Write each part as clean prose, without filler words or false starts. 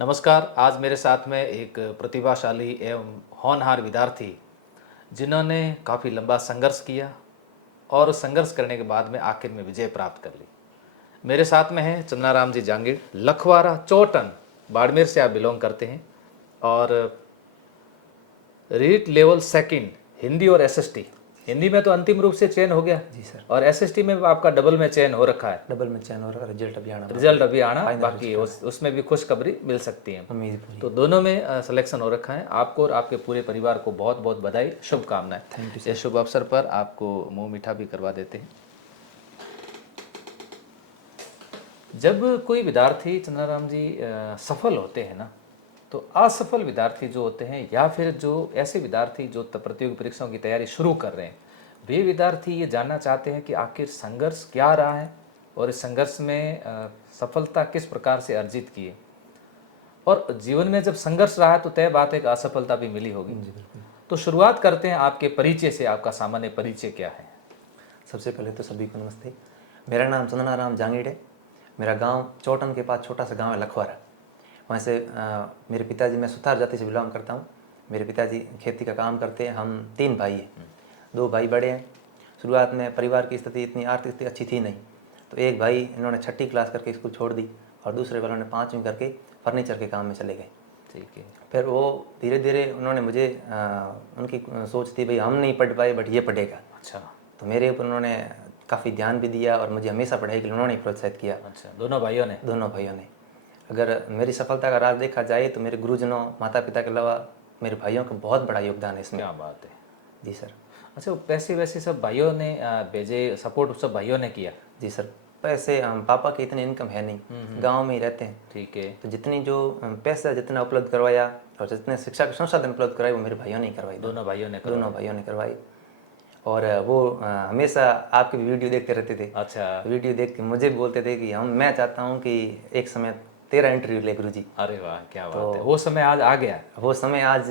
नमस्कार। आज मेरे साथ में एक प्रतिभाशाली एवं होनहार विद्यार्थी जिन्होंने काफ़ी लंबा संघर्ष किया और संघर्ष करने के बाद में आखिर में विजय प्राप्त कर ली। मेरे साथ में हैं चंद्राराम जी जांगीड़, लखवारा चोटन, बाड़मेर से आप बिलोंग करते हैं और रीट लेवल सेकंड हिंदी और एसएसटी। हिंदी में तो अंतिम रूप से चयन हो गया जी सर। और एसएसटी में आपका डबल में चयन हो रखा है। डबल में चयन और रिजल्ट अभी आना बाकी है, उसमें भी खुशखबरी मिल सकती है। उम्मीद पूरी। तो दोनों में सिलेक्शन हो रखा है। आपको और आपके पूरे परिवार को बहुत बहुत बधाई, शुभकामनाएं। Thank you. इस शुभ अवसर पर आपको मुंह मीठा भी करवा देते हैं। जब कोई विद्यार्थी चंद्राराम जी सफल होते हैं ना, तो असफल विद्यार्थी जो होते हैं या फिर जो ऐसे विद्यार्थी जो प्रतियोगी परीक्षाओं की तैयारी शुरू कर रहे हैं, वे विद्यार्थी ये जानना चाहते हैं कि आखिर संघर्ष क्या रहा है और इस संघर्ष में सफलता किस प्रकार से अर्जित की है। और जीवन में जब संघर्ष रहा है तो तय बात है कि असफलता भी मिली होगी। तो शुरुआत करते हैं आपके परिचय से। आपका सामान्य परिचय क्या है? सबसे पहले तो सभी को नमस्ते। मेरा नाम चंद्राराम जांगीड़ है। मेरा गांव चोटन के पास छोटा सा गांव है लखवारा। वहाँ से मेरे पिताजी, मैं सुतार जाति से बिलोंग करता हूँ। मेरे पिताजी खेती का काम करते हैं। हम 3 भाई हैं, 2 भाई बड़े हैं। शुरुआत में परिवार की स्थिति इतनी आर्थिक स्थिति अच्छी थी नहीं, तो एक भाई इन्होंने 6ठी क्लास करके स्कूल छोड़ दी और दूसरे वालों ने 5वीं करके फर्नीचर के काम में चले गए। ठीक है। फिर वो धीरे धीरे उन्होंने मुझे उनकी सोच थी भाई हम नहीं पढ़ पाए बट ये पढ़ेगा। अच्छा। तो मेरे ऊपर उन्होंने काफ़ी ध्यान भी दिया और मुझे हमेशा पढ़ाई के लिए उन्होंने प्रोत्साहित किया। अच्छा, दोनों भाइयों ने? दोनों भाइयों ने। अगर मेरी सफलता का राज देखा जाए तो मेरे गुरुजनों, माता पिता के अलावा मेरे भाइयों का बहुत बड़ा योगदान है इसमें। क्या बात है। जी सर। अच्छा, पैसे वैसे सब भाइयों ने भेजे, सपोर्ट सब भाइयों ने किया? जी सर। पैसे हम पापा की इतनी इनकम है नहीं, गांव में ही रहते हैं। ठीक है। तो जितनी जो पैसा जितना उपलब्ध करवाया और जितने शिक्षा के संसाधन उपलब्ध करवाए वो मेरे भाइयों ने करवाई। दोनों भाइयों ने करवाई। और वो हमेशा आपकी वीडियो देखते रहते थे। अच्छा। वीडियो देख के मुझे बोलते थे कि मैं चाहता हूँ कि एक समय तेरा इंटरव्यू ले गुरुजी। अरे वाह, क्या बात है। वो समय आज आ गया। वो समय आज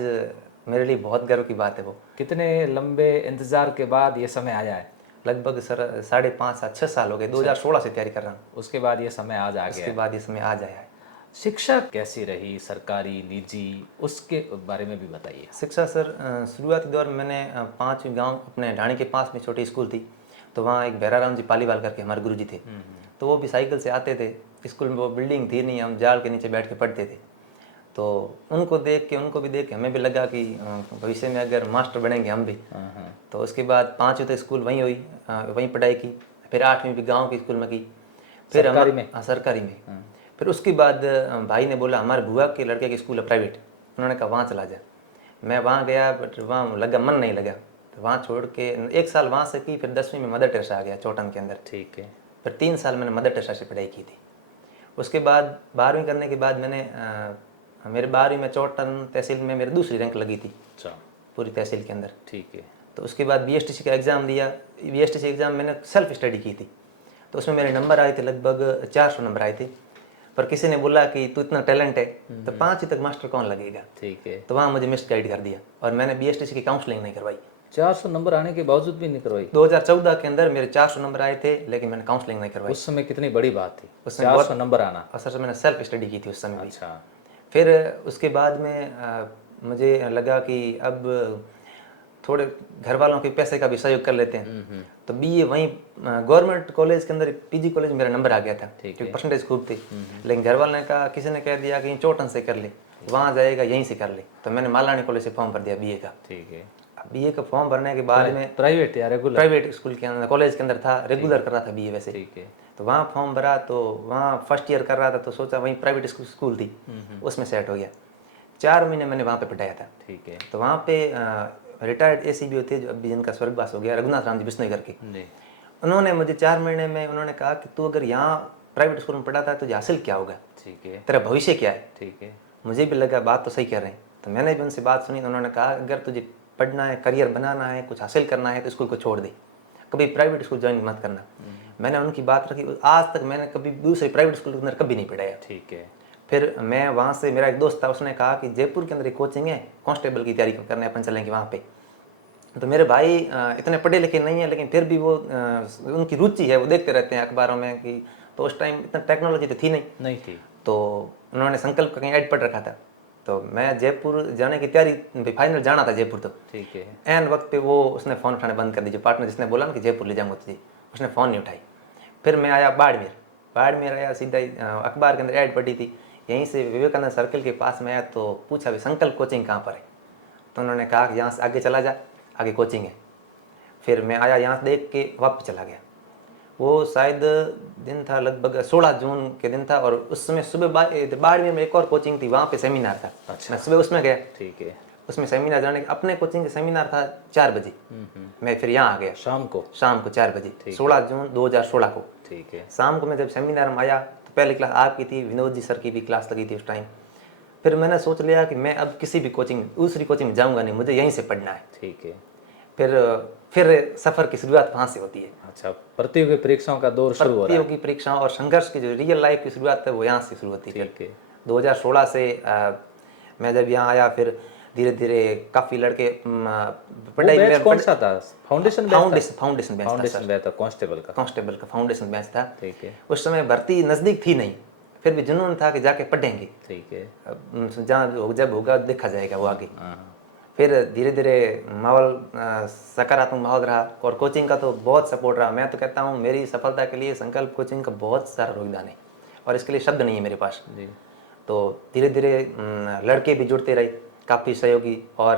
मेरे लिए बहुत गर्व की बात है। वो कितने लंबे इंतजार के बाद ये समय आया है? लगभग सर 5.5 से 6 साल हो गए। 2016 से तैयारी कर रहा हूँ। उसके बाद ये समय आज आ गया। उसके बाद ये समय आज आया है। शिक्षा कैसी रही, सरकारी, निजी, उसके बारे में भी बताइए। शिक्षा सर, शुरुआती दौर में मैंने 5वीं गांव अपने ढाणी के पास में छोटी स्कूल थी, तो वहाँ एक भैराराम जी पालीवाल करके हमारे गुरुजी थे। तो वो भी साइकिल से आते थे स्कूल में। वो बिल्डिंग थी नहीं, हम जाल के नीचे बैठ के पढ़ते थे। तो उनको देख के हमें भी लगा कि भविष्य में अगर मास्टर बनेंगे हम भी। तो उसके बाद 5वीं तक स्कूल वहीं हुई, वहीं पढ़ाई की। फिर 8वीं भी गाँव के स्कूल में की। फिर सरकारी में? हाँ, सरकारी में। फिर उसके बाद भाई ने बोला हमारे बुआ के लड़के के स्कूल है प्राइवेट, उन्होंने कहा वहाँ चला जा। मैं वहाँ गया बट वहाँ लगा, मन नहीं लगा। तो वहाँ छोड़ के 1 साल वहाँ से की। फिर 10वीं में मदर टेरेसा आ गया चोटन के अंदर। ठीक है। फिर 3 साल मैंने मदर टेरेसा से पढ़ाई की थी। उसके बाद 12वीं करने के बाद मैंने मेरे 12वीं में चोटन तहसील में मेरी दूसरी रैंक लगी थी। अच्छा। पूरी तहसील के अंदर। ठीक है। तो उसके बाद बीएसटीसी का एग्ज़ाम दिया। बीएसटीसी एग्ज़ाम मैंने सेल्फ स्टडी की थी, तो उसमें मेरे नंबर आए थे, लगभग 400 नंबर आए थे। पर किसी ने बोला कि तू इतना टैलेंट है तो 5वीं तक मास्टर कौन लगेगा। ठीक है। तो वहाँ मुझे मिस गाइड कर दिया और मैंने बीएसटीसी की काउंसलिंग नहीं करवाई। 400 नंबर आने के बावजूद भी नहीं करवाई? 2014 के अंदर मेरे 400 नंबर आए थे, लेकिन मैंने काउंसलिंग नहीं करवाई। उस समय कितनी बड़ी बात थी, उस समय 400 नंबर आना। और सर मैंने सेल्फ स्टडी की थी उस समय भी। अच्छा। फिर उसके बाद में मुझे लगा कि अब थोड़े घर वालों के पैसे का भी सहयोग कर लेते हैं। तो बीए वहीं गवर्नमेंट कॉलेज के अंदर, पीजी कॉलेज में मेरा नंबर आ गया था क्योंकि परसेंटेज खूब थी। लेकिन घर वालों ने कहा, किसी ने कह दिया कि चोटन से कर ले, वहाँ जाएगा यहीं से कर ले। तो मैंने मालानी कॉलेज से फॉर्म भर दिया बीए का। ठीक है। बीए का फॉर्म भरने के बाद में प्राइवेट या रेगुलर? प्राइवेट स्कूल के अंदर, कॉलेज के अंदर था, रेगुलर कर रहा था बीए वैसे। ठीक है। तो वहाँ फॉर्म भरा, तो वहाँ फर्स्ट ईयर कर रहा था, तो सोचा वहीं प्राइवेट स्कूल थी उसमें सेट हो गया। 4 महीने मैंने वहाँ पे पढ़ाया था। ठीक है। तो वहाँ पे रिटायर्ड एसीबीओ थे जो अभी जिनका स्वर्गवास हो गया, रघुनाथ राम जी बिश्नोई करके। उन्होंने मुझे 4 महीने में उन्होंने कहा कि तू अगर यहाँ प्राइवेट स्कूल में पढ़ा था तुझे हासिल क्या होगा। ठीक है। तेरा भविष्य क्या है। ठीक है। मुझे भी लगा बात तो सही कह रहे हैं। तो मैंने भी उनसे बात सुनी। उन्होंने कहा अगर तुझे पढ़ना है, करियर बनाना है, कुछ हासिल करना है तो स्कूल को छोड़ दे, कभी प्राइवेट स्कूल ज्वाइन मत करना। मैंने उनकी बात रखी। आज तक मैंने कभी दूसरे प्राइवेट स्कूल के अंदर कभी नहीं पढ़ाया। ठीक है। फिर मैं वहाँ से, मेरा एक दोस्त था, उसने कहा कि जयपुर के अंदर एक कोचिंग है, कांस्टेबल की तैयारी करने अपन चलेंगे वहाँ पे। तो मेरे भाई इतने पढ़े लिखे नहीं है, लेकिन फिर भी वो उनकी रुचि है, वो देखते रहते हैं अखबारों में कि, तो उस टाइम इतना टेक्नोलॉजी तो थी नहीं थी। तो उन्होंने संकल्प का कहीं ऐड पढ़ रखा था, तो मैं जयपुर जाने की तैयारी, फाइनल जाना था जयपुर। तो ठीक है। एन वक्त पे वो उसने फ़ोन उठाने बंद कर दी, जो पार्टनर जिसने बोला ना कि जयपुर ले जाऊँगा तुझे, उसने फ़ोन नहीं उठाई। फिर मैं आया बाड़मेर, बाड़मेर आया सीधा ही अखबार के अंदर ऐड पड़ी थी, यहीं से विवेकानंद सर्कल के पास में आया तो पूछा भी संकल्प कोचिंग कहाँ पर है, तो उन्होंने कहा कि यहाँ से आगे चला जा, आगे कोचिंग है। फिर मैं आया, यहाँ देख के वापस चला गया। वो शायद दिन था लगभग 16 जून के दिन था, और उस समय सुबह बाड़मेर में एक और कोचिंग थी, वहाँ पे सेमिनार था। अच्छा। मैं सुबह उसमें गया। ठीक है। उसमें सेमिनार जाने के, अपने कोचिंग का सेमिनार था 4 बजे, मैं फिर यहाँ आ गया शाम को। शाम को 4 बजे, 16 जून 2016 को। ठीक है। शाम को मैं जब सेमिनार में आया तो पहली क्लास आपकी थी, विनोद जी सर की भी क्लास लगी थी उस टाइम। फिर मैंने सोच लिया कि मैं अब किसी भी कोचिंग, दूसरी कोचिंग में जाऊँगा नहीं, मुझे यहीं से पढ़ना है। ठीक है। फिर सफ़र की शुरुआत वहाँ से होती है। अच्छा, प्रतियोगी परीक्षाओं का दौर शुरू हो रहा है। प्रतियोगी परीक्षाओं और संघर्ष की जो रियल लाइफ की शुरुआत है वो यहाँ से शुरू होती है। ठीक है। 2016 से मैं जब यहाँ आया, फिर धीरे धीरे काफ़ी लड़के पढ़ाई वो बैच में कौन सा था? फाउंडेशन बैच था? फाउंडेशन बैच था फाउंडेशन सर, बैच था, कांस्टेबल का। कांस्टेबल का फाउंडेशन बैच था। ठीक है। उस समय भर्ती नज़दीक थी नहीं, फिर भी जुनून था कि जाके पढ़ेंगे, ठीक है। जहाँ जब होगा देखा जाएगा वो आगे। हाँ। फिर धीरे धीरे माहौल सकारात्मक माहौल रहा, और कोचिंग का तो बहुत सपोर्ट रहा। मैं तो कहता हूँ मेरी सफलता के लिए संकल्प कोचिंग का बहुत सारा योगदान है, और इसके लिए शब्द नहीं है मेरे पास जी। तो धीरे धीरे लड़के भी जुड़ते रहे, काफ़ी सहयोगी, और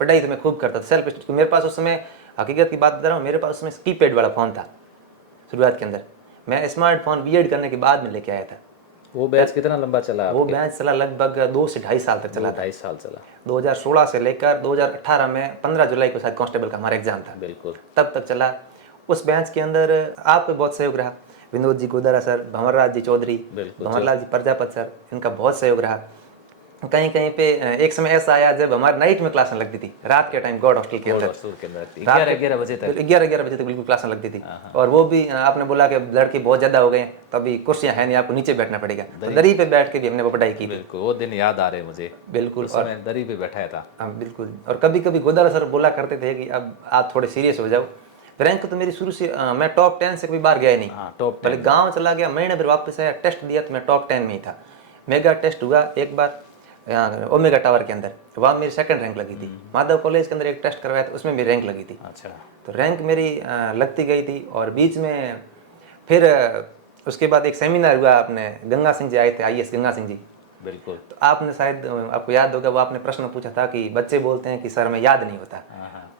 पढ़ाई तो मैं खूब करता था, सेल्फ। मेरे पास उस समय, हकीकत की बात बता रहा हूँ, मेरे पास उस समय कीपैड वाला फ़ोन था शुरुआत के अंदर। मैं स्मार्टफोन बीएड करने के बाद में लेके आया था। वो बैच कितना लंबा चला? वो बैच चला लगभग 2 से 2.5 साल तक चला। 2.5 साल चला। 2016 से लेकर 2018 में 15 जुलाई को शायद कांस्टेबल का हमारा एग्जाम था, बिल्कुल। तब तक चला। उस बैच के अंदर आपका बहुत सहयोग रहा, विनोद जी गोदारा सर, भंवरलाल जी चौधरी, भंवरलाल जी प्रजापत सर, इनका बहुत सहयोग रहा। कहीं कहीं पे एक समय ऐसा आया जब हमारे नाइट में क्लासें लगती थी, रात के टाइम गॉड हॉस्टल के अंदर 11-11 बजे तक 11 बजे तक बिल्कुल क्लासें लगती थी। और वो भी आपने बोला कि लड़के बहुत ज़्यादा हो गए, तो अभी कुर्सियाँ हैं नहीं, आपको नीचे बैठना पड़ेगा, तो दरी पे बैठ के भी हमने वो पढ़ाई की। बिल्कुल, वो दिन याद आ रहे मुझे। बिल्कुल, उस समय दरी पे बैठाया था। हाँ बिल्कुल। और कभी कभी गोदारा सर बोला करते थे कि अब आप थोड़े सीरियस हो जाओ। रैंक तो मेरी शुरू से मैं टॉप 10 से कभी बाहर गया ही नहीं। टॉप पहले गांव चला गया, महीने फिर वापस आया, टेस्ट दिया तो मैं टॉप 10 में ही था। मेगा टेस्ट हुआ एक बार यहाँ ओमेगा टावर के अंदर, वहाँ मेरी सेकंड रैंक लगी थी। माधव कॉलेज के अंदर एक टेस्ट करवाया था, उसमें मेरी रैंक लगी थी। अच्छा। तो रैंक मेरी लगती गई थी। और बीच में फिर उसके बाद एक सेमिनार हुआ, अपने गंगा सिंह जी आए थे, IAS गंगा सिंह जी। बिल्कुल। तो आपने शायद, आपको याद होगा, वो आपने प्रश्न पूछा था कि बच्चे बोलते हैं कि सर हमें याद नहीं होता,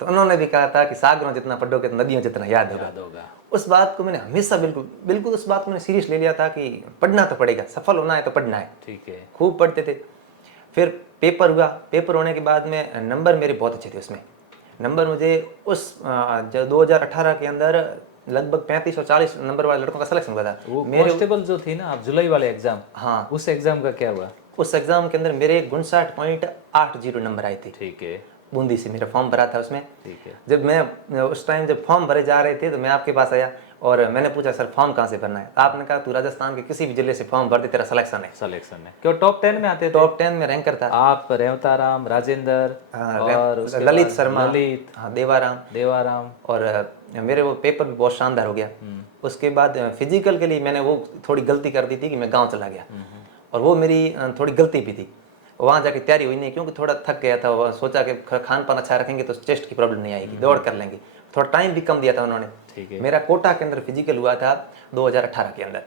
तो उन्होंने भी कहा था कि सागरों जितना पढ़ोगे तो नदियों जितना याद होगा। उस बात को मैंने हमेशा बिल्कुल उस बात को मैंने सीरियस ले लिया था कि पढ़ना तो पड़ेगा, सफल होना है तो पढ़ना है। ठीक है। खूब पढ़ते थे। फिर पेपर हुआ, पेपर होने के बाद में नंबर मेरे बहुत अच्छे थे। उसमें नंबर मुझे उस 2018 के अंदर लगभग 35 और 40 नंबर वाले लड़कों का सिलेक्शन हुआ था। वो कांस्टेबल जो थी ना, आप जुलाई वाले एग्जाम, हाँ, उस एग्जाम का क्या हुआ? उस एग्जाम के अंदर मेरे 59.80 नंबर आए थे। ठीक है। बूंदी से मेरा फॉर्म भरा था उसमें। ठीक है। जब मैं उस टाइम जब फॉर्म भरे जा रहे थे तो मैं आपके पास आया और मैंने पूछा सर फॉर्म कहाँ से भरना है? आपने कहा तू राजस्थान के किसी भी जिले से फॉर्म भर दे, तेरा सिलेक्शन है। सिलेक्शन है। क्यों टॉप 10 में आते थे? टॉप 10 में रैंकर था। आप, रेवताराम, राजेंद्र और उसके ललित बाद शर्मा, ललित, हाँ, देवाराम। और मेरे वो पेपर भी बहुत शानदार हो गया। उसके बाद फिजिकल के लिए मैंने वो थोड़ी गलती कर दी थी कि मैं गाँव चला गया, और वो मेरी थोड़ी गलती भी थी। वहाँ जाके तैयारी हुई नहीं, क्योंकि थोड़ा थक गया था। वो सोचा कि खान पान अच्छा रखेंगे तो चेस्ट की प्रॉब्लम नहीं आएगी, दौड़ कर लेंगे। थोड़ा टाइम भी कम दिया था उन्होंने। ठीक है। मेरा कोटा के अंदर फिजिकल हुआ था 2018 के अंदर।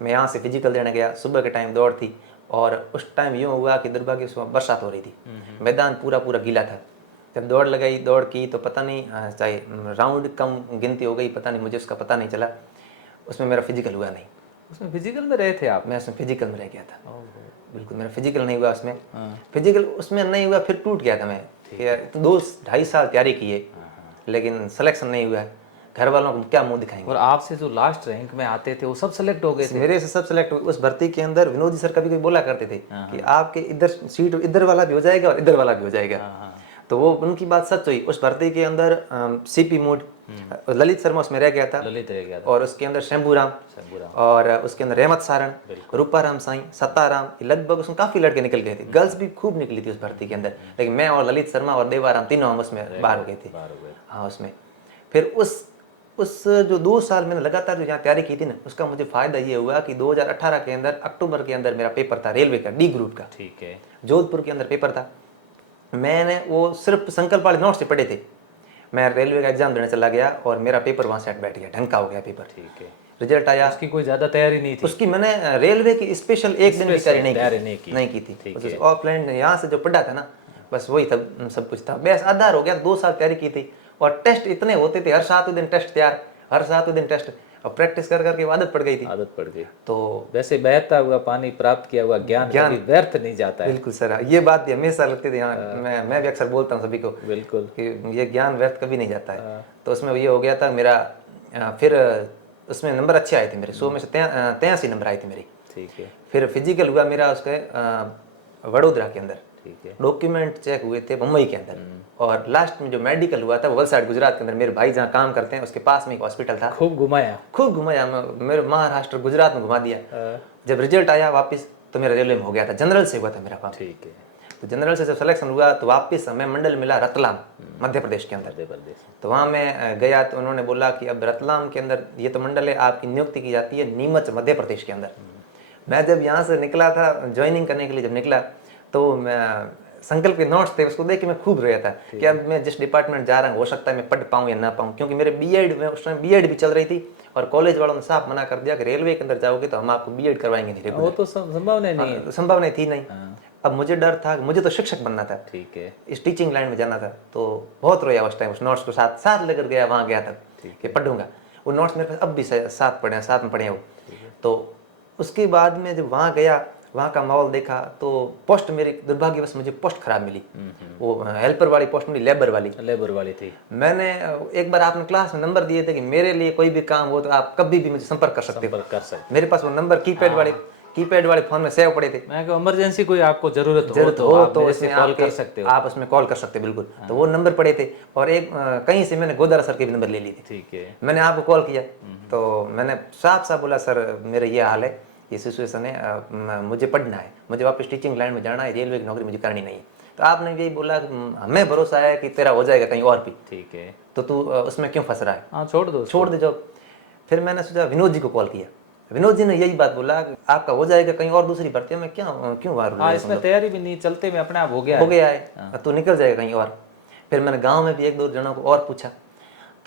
मैं यहाँ से फिजिकल देने गया, सुबह के टाइम दौड़ थी, और उस टाइम यूँ हुआ कि दुर्भाग्य से बरसात हो रही थी, मैदान पूरा गीला था। जब दौड़ लगाई, दौड़ की तो पता नहीं चाहे राउंड कम गिनती हो गई, पता नहीं, मुझे उसका पता नहीं चला। उसमें मेरा फिजिकल हुआ नहीं। उसमें फिजिकल में रहे थे आप? मैं उसमें फिजिकल में रह गया था। बिल्कुल मेरा फिजिकल नहीं हुआ उसमें। फिजिकल उसमें नहीं हुआ, फिर टूट गया था मैं। 2-2.5 साल तैयारी की है, लेकिन सिलेक्शन नहीं हुआ। घर वालों को क्या मुंह दिखाएंगे। और आपसे जो लास्ट रैंक में आते थे वो सब सेलेक्ट हो गए थे? मेरे से सब सेलेक्ट हुए। उस भर्ती के अंदर विनोद जी सर कभी कभी बोला करते थे कि आपके इधर सीट इधर वाला भी हो जाएगा और इधर वाला भी हो जाएगा। तो वो उनकी बात सच हुई। उस भर्ती के अंदर CP मूड, ललित शर्मा उसमें रह गया था, ललित रह गया था, और उसके अंदर शंभूराम, और उसके अंदर रहमत सारण, रूपाराम साईं, सत्ताराम, लगभग उसमें काफ़ी लड़के निकल गए थे। गर्ल्स भी खूब निकली थी उस भर्ती के अंदर, लेकिन मैं और ललित शर्मा और देवाराम तीनों हम उसमें बाहर हो गए थे। हाँ उसमें। फिर उस उस जो 2 साल मैंने लगातार जो यहाँ तैयारी की थी ना, उसका मुझे फ़ायदा ये हुआ कि 2018 के अंदर अक्टूबर के अंदर मेरा पेपर था रेलवे का, डी ग्रुप का, ठीक है। जोधपुर के अंदर पेपर था। मैंने वो सिर्फ संकल्प वाले नोट से पढ़े थे। मैं रेलवे का एग्जाम देने चला गया और मेरा पेपर वहाँ सेट बैठ गया, ढंग का हो गया पेपर। ठीक है। रिजल्ट आया, उसकी कोई ज़्यादा तैयारी नहीं थी? उसकी मैंने रेलवे की स्पेशल एक दिन की तैयारी नहीं की। नहीं की थी। ठीक बस है। ऑफलाइन यहाँ से जो पढ़ा था ना, बस वही था, सब कुछ था, बस आधार हो गया। 2 साल तैयारी की थी और टेस्ट इतने होते थे, हर 7वें दिन टेस्ट तैयार, हर 7वें दिन टेस्ट, और प्रैक्टिस कर करके आदत पड़ गई थी। आदत पड़ गई। तो वैसे बहता हुआ पानी, प्राप्त किया हुआ ज्ञान कभी व्यर्थ नहीं जाता है। बिल्कुल सर, ये बात भी हमेशा लगती थी यहाँ, मैं भी अक्सर बोलता हूँ सभी को बिल्कुल कि ये ज्ञान व्यर्थ कभी नहीं जाता है। तो उसमें ये हो गया था मेरा, फिर उसमें नंबर अच्छे आए थे मेरे, 100 में से 83 नंबर आए थे मेरी। ठीक है। फिर फिजिकल हुआ मेरा उसके वडोदरा के अंदर, ठीक है। डॉक्यूमेंट चेक हुए थे मुंबई के अंदर, और लास्ट में जो मेडिकल हुआ था वो वलसाड गुजरात के अंदर। मेरे भाई जहाँ काम करते हैं उसके पास में एक हॉस्पिटल था। खूब घुमाया? खूब घुमाया, मेरे महाराष्ट्र गुजरात में घुमा दिया। जब रिजल्ट आया वापस तो मेरा रेलवे में हो गया था, जनरल से हुआ था मेरा काम। ठीक है। तो जनरल से जब सिलेक्शन हुआ तो वापस हमें मंडल मिला रतलाम, मध्य प्रदेश के अंदर। मध्य प्रदेश। तो वहाँ मैं गया तो उन्होंने बोला कि अब रतलाम के अंदर ये तो मंडल है, आपकी नियुक्ति की जाती है नीमच मध्य प्रदेश के अंदर। मैं जब यहाँ से निकला था ज्वाइनिंग करने के लिए, जब निकला तो मैं संकल्प के नोट्स थे उसको देख के मैं खूब रोया था कि अब मैं जिस डिपार्टमेंट जा रहा हूँ हो सकता है मैं पढ़ पाऊँ या ना पाऊँ, क्योंकि मेरे बीएड में उस टाइम बीएड भी चल रही थी और कॉलेज वालों ने साफ मना कर दिया कि रेलवे के अंदर जाओगे तो हम आपको बीएड करवाएंगे नहीं। वो तो संभावना नहीं है। संभावना थी नहीं। अब मुझे डर था, मुझे तो शिक्षक बनना था। ठीक है। इस टीचिंग लाइन में जाना था। तो बहुत रोया उस टाइम, उस नोट्स को साथ साथ लेकर गया, वहाँ गया था कि पढ़ूंगा। वो नोट्स मेरे पास अब भी साथ पढ़े, साथ में पढ़े वो। तो उसके बाद में जब वहाँ गया, वहाँ का माहौल देखा तो पोस्ट मेरी दुर्भाग्यवश मुझे पोस्ट खराब मिली। वो हेल्पर वाली पोस्ट मिली, लेबर वाली थी। मैंने एक बार आपने क्लास में नंबर दिए थे कि मेरे लिए कोई भी काम हो तो आप कभी भी मुझे संपर्क कर सकते हो। मेरे पास वो नंबर कीपैड वाले फोन में सेव पड़े थे। मैं इमरजेंसी कोई आपको जरूरत हो तो उसमें कॉल कर सकते हो, आप उसमें कॉल कर सकते हो। बिल्कुल। तो वो नंबर पड़े थे और एक कहीं से मैंने गोदारा सर के भी नंबर ले लिए थे। ठीक है। मैंने आपको कॉल किया तो मैंने साफ साफ बोला, सर मेरा ये हाल है, ये सिचुएशन है, मुझे पढ़ना है, मुझे वापस टीचिंग लाइन में जाना है, रेलवे की नौकरी मुझे करनी नहीं है। तो आपने यही बोला हमें भरोसा है कि तेरा हो जाएगा कहीं और भी। ठीक है। तो तू उसमें क्यों फंस रहा है? हाँ, छोड़ दे जॉब। फिर मैंने सोचा विनोद जी को कॉल किया। विनोद जी ने यही बात बोला कि आपका हो जाएगा कहीं और दूसरी भर्ती में, क्यों वार? हाँ, इसमें तैयारी भी नहीं, चलते में अपने आप हो गया है, तो निकल जाएगा कहीं और। फिर मैंने गांव में भी 1-2 जनों को और पूछा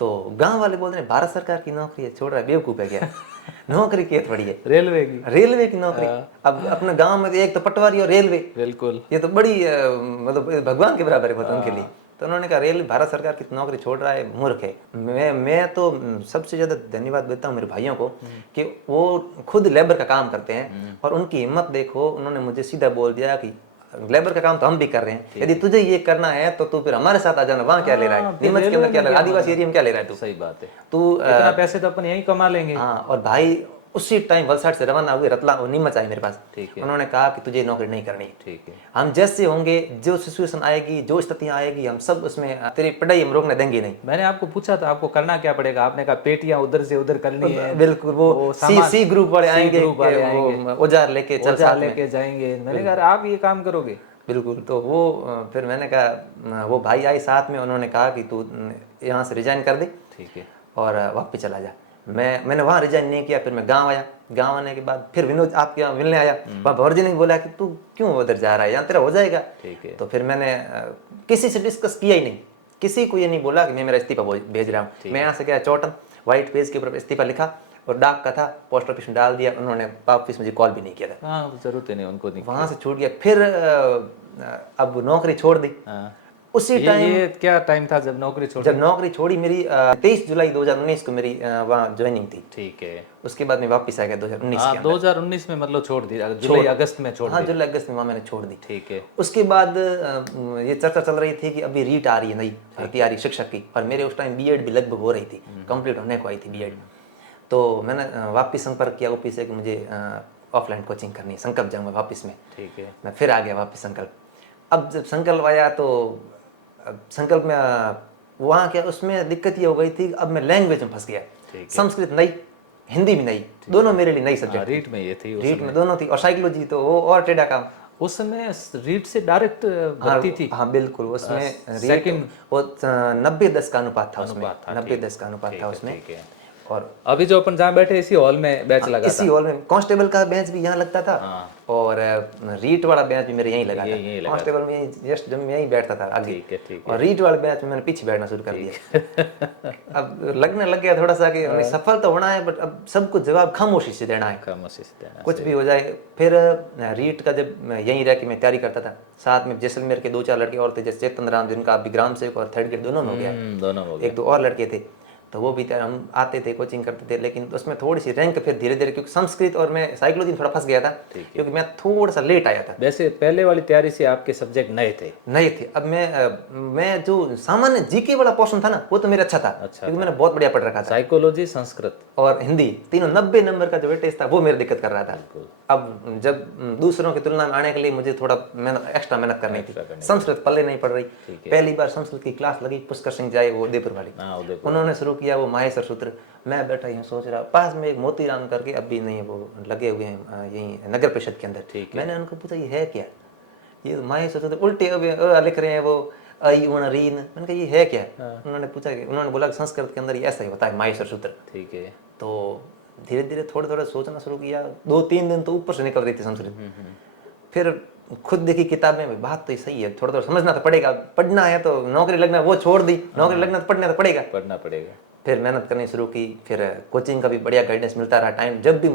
तो गांव वाले बोल रहे हैं भारत सरकार की नौकरी है, छोड़ रहा है, बेवकूफ है क्या? नौकरी क्या थोड़ी है, रेलवे की नौकरी। अब अपने गांव में एक तो पटवारी और रेलवे, बिल्कुल, ये तो बड़ी मतलब भगवान के बराबर है उनके लिए। तो उन्होंने कहा रेल भारत सरकार की नौकरी छोड़ रहा है, मूर्ख है। मैं तो सबसे ज़्यादा धन्यवाद देता हूँ मेरे भाइयों को कि वो खुद लेबर का काम करते हैं और उनकी हिम्मत देखो। उन्होंने मुझे सीधा बोल दिया कि लेबर का काम तो हम भी कर रहे हैं, यदि तुझे ये करना है तो तू फिर हमारे साथ आ जाना। वहाँ क्या ले रहा है, नीमच के अंदर क्या ले रहा है, आदिवासी एरिया में क्या ले रहा है तू? सही बात है, तू इतना पैसे तो अपन यहीं कमा लेंगे। हाँ, और भाई उसी टाइम वलसाड से रवाना हुए, रतलाम नीमच आए मेरे पास। ठीक है। उन्होंने कहा कि तुझे नौकरी नहीं करनी। ठीक है। हम जैसे होंगे, जो सिचुएशन आएगी, जो स्थितियां आएगी, हम सब उसमें तेरी पढ़ाई हम रोकने देंगे नहीं। मैंने आपको पूछा था आपको करना क्या पड़ेगा, आपने कहा पेटियां उधर से उधर करनी है। बिल्कुल, वो सी ग्रुप वाले आएंगे, औजार लेके जाएंगे। मैंने कहा आप ये काम करोगे? बिल्कुल। तो वो फिर मैंने कहा, वो भाई आए साथ में, उन्होंने कहा कि तू यहाँ से रिजाइन कर दे। ठीक है। और वापस चला जा। मैंने वहाँ रिजाइन नहीं किया। फिर मैं गांव आया। गांव आने के बाद फिर विनोद आपके यहाँ मिलने आया। वहाँ भौरजी ने बोला कि तू क्यों उधर जा रहा है, यहाँ तेरा हो जाएगा। ठीक है। तो फिर मैंने किसी से डिस्कस किया ही नहीं, किसी को ये नहीं बोला कि मैं मेरा इस्तीफा भेज रहा हूँ। मैं यहाँ से गया चौटन, व्हाइट पेज के ऊपर इस्तीफा लिखा और डाक का था, पोस्ट ऑफिस में डाल दिया। उन्होंने वापस मुझे कॉल भी नहीं किया था। हाँ, जरूरत नहीं, उनको नहीं। वहाँ से छूट गया। फिर अब नौकरी छोड़ दी। उसी टाइम, ये क्या टाइम था जब नौकरी छोड़ी? जब नौकरी छोड़ी मेरी 23 जुलाई 2019 को मेरी वहाँ ज्वाइनिंग थी। ठीक है। उसके बाद मैं वापस आ गया 2019 के अंदर। 2019 में मतलब छोड़ दी, जुलाई अगस्त में छोड़ दी। हाँ, जुलाई अगस्त में वहाँ मैंने छोड़ दी। ठीक है। उसके बाद ये चर्चा चल रही थी कि अभी रीट आ रही है, नई भर्ती आ रही शिक्षक की, और मेरे उस टाइम बीएड भी लगभग हो रही थी, कंप्लीट होने को आई थी बीएड। तो मैंने वापस संपर्क किया ओपी से कि मुझे ऑफलाइन कोचिंग करनी है, संकल्प जाऊँगा वापस में। ठीक है। मैं फिर आ गया वापस संकल्प। अब जब संकल्प आया तो संकल्प में वहाँ क्या उसमें दिक्कत ये हो गई थी, अब मैं लैंग्वेज में फंस गया। संस्कृत नई, हिंदी भी नई, दोनों मेरे लिए नई सब्जेक्ट। रीट में ये थी, रीट में दोनों थी, और साइकोलॉजी तो वो और टेढ़ा काम। उस समय रीट से डायरेक्ट भर्ती थी। हाँ बिल्कुल, उसमें सेकंड वो 90-10 का अनुपात था उसमें, अनुपात था, 90-10 का अनुपात ठीक था है, उसमें। ठीक है। और अभी जो अपन जहाँ बैठे इसी हॉल में बैच लगा इसी था। हॉल में कांस्टेबल का बेंच भी यहाँ लगता था, हाँ। और रीट वाला बेंच भी मेरे यहीं लगा था। यहीं लगा कांस्टेबल में यहीं जस्ट जब मैं यहीं बैठता था आगे, ठीक है, ठीक और रीट वाले बेंच में मैंने पीछे बैठना शुरू कर दिया। अब लगने लग गया थोड़ा सा कि नहीं, सफल तो होना है, बट अब सबको जवाब खामोशी से देना है, खामोशी से देना, कुछ भी हो जाए। फिर रीट का जब मैं यहीं रह के मैं तैयारी करता था, साथ में जैसलमेर के 2-4 लड़के और थे, जैसे चेतन राम, जिनका अभी ग्राम सेवक और थर्ड ग्रेड दोनों में हो गया है। दोनों हो गया। 1-2 और लड़के थे, तो वो भी हम आते थे, कोचिंग करते थे, लेकिन उसमें थोड़ी सी रैंक फिर धीरे धीरे, क्योंकि संस्कृत और मैं साइकोलॉजी में थोड़ा फंस गया था, क्योंकि मैं थोड़ा सा लेट आया था। वैसे पहले वाली तैयारी से आपके सब्जेक्ट नए थे? नहीं थे। अब मैं जो सामान्य जीके वाला पोर्शन था ना, वो तो मेरा अच्छा था, क्योंकि मैंने बहुत बढ़िया पढ़ रखा था। साइकोलॉजी, संस्कृत और हिंदी तीनों 90 नंबर का जो वेटेज था, वो मेरे दिक्कत कर रहा था। अब जब दूसरों की तुलना में आने के लिए मुझे थोड़ा एक्स्ट्रा मेहनत करनी थी। संस्कृत पल्ले नहीं पड़ रही। पहली बार संस्कृत की क्लास लगी, पुष्कर सिंह जाए, वो उदयपुर वाली, उन्होंने शुरू किया वो माहेश्वर सूत्र। मैं बैठा यूँ सोच रहा, पास में एक मोतीराम करके अभी नहीं, वो लगे हुए हैं यहीं नगर परिषद के अंदर। मैंने उनको पूछा ये है क्या, ये माहेश्वर सूत्र उल्टे लिख रहे हैं, वो आई उण रीन। मैंने कहा ये है क्या? उन्होंने पूछा, उन्होंने बोला संस्कृत के अंदर ये ऐसा ही होता है, माहेश्वर सूत्र। ठीक है। तो धीरे धीरे थोड़ा थोड़ा सोचना शुरू किया। 2-3 दिन तो ऊपर से निकल रही थी संस्कृत। फिर खुद देखी किताबें, बात तो सही है, थोड़ा थोड़ा समझना तो पड़ेगा, पढ़ना है तो नौकरी लगना, वो छोड़ दी, नौकरी लगना तो पढ़ना तो पड़ेगा, पढ़ना पड़ेगा। फिर मेहनत करनी शुरू की। फिर कोचिंग का भी बढ़िया गाइडेंस मिलता रहा। टाइम जब भी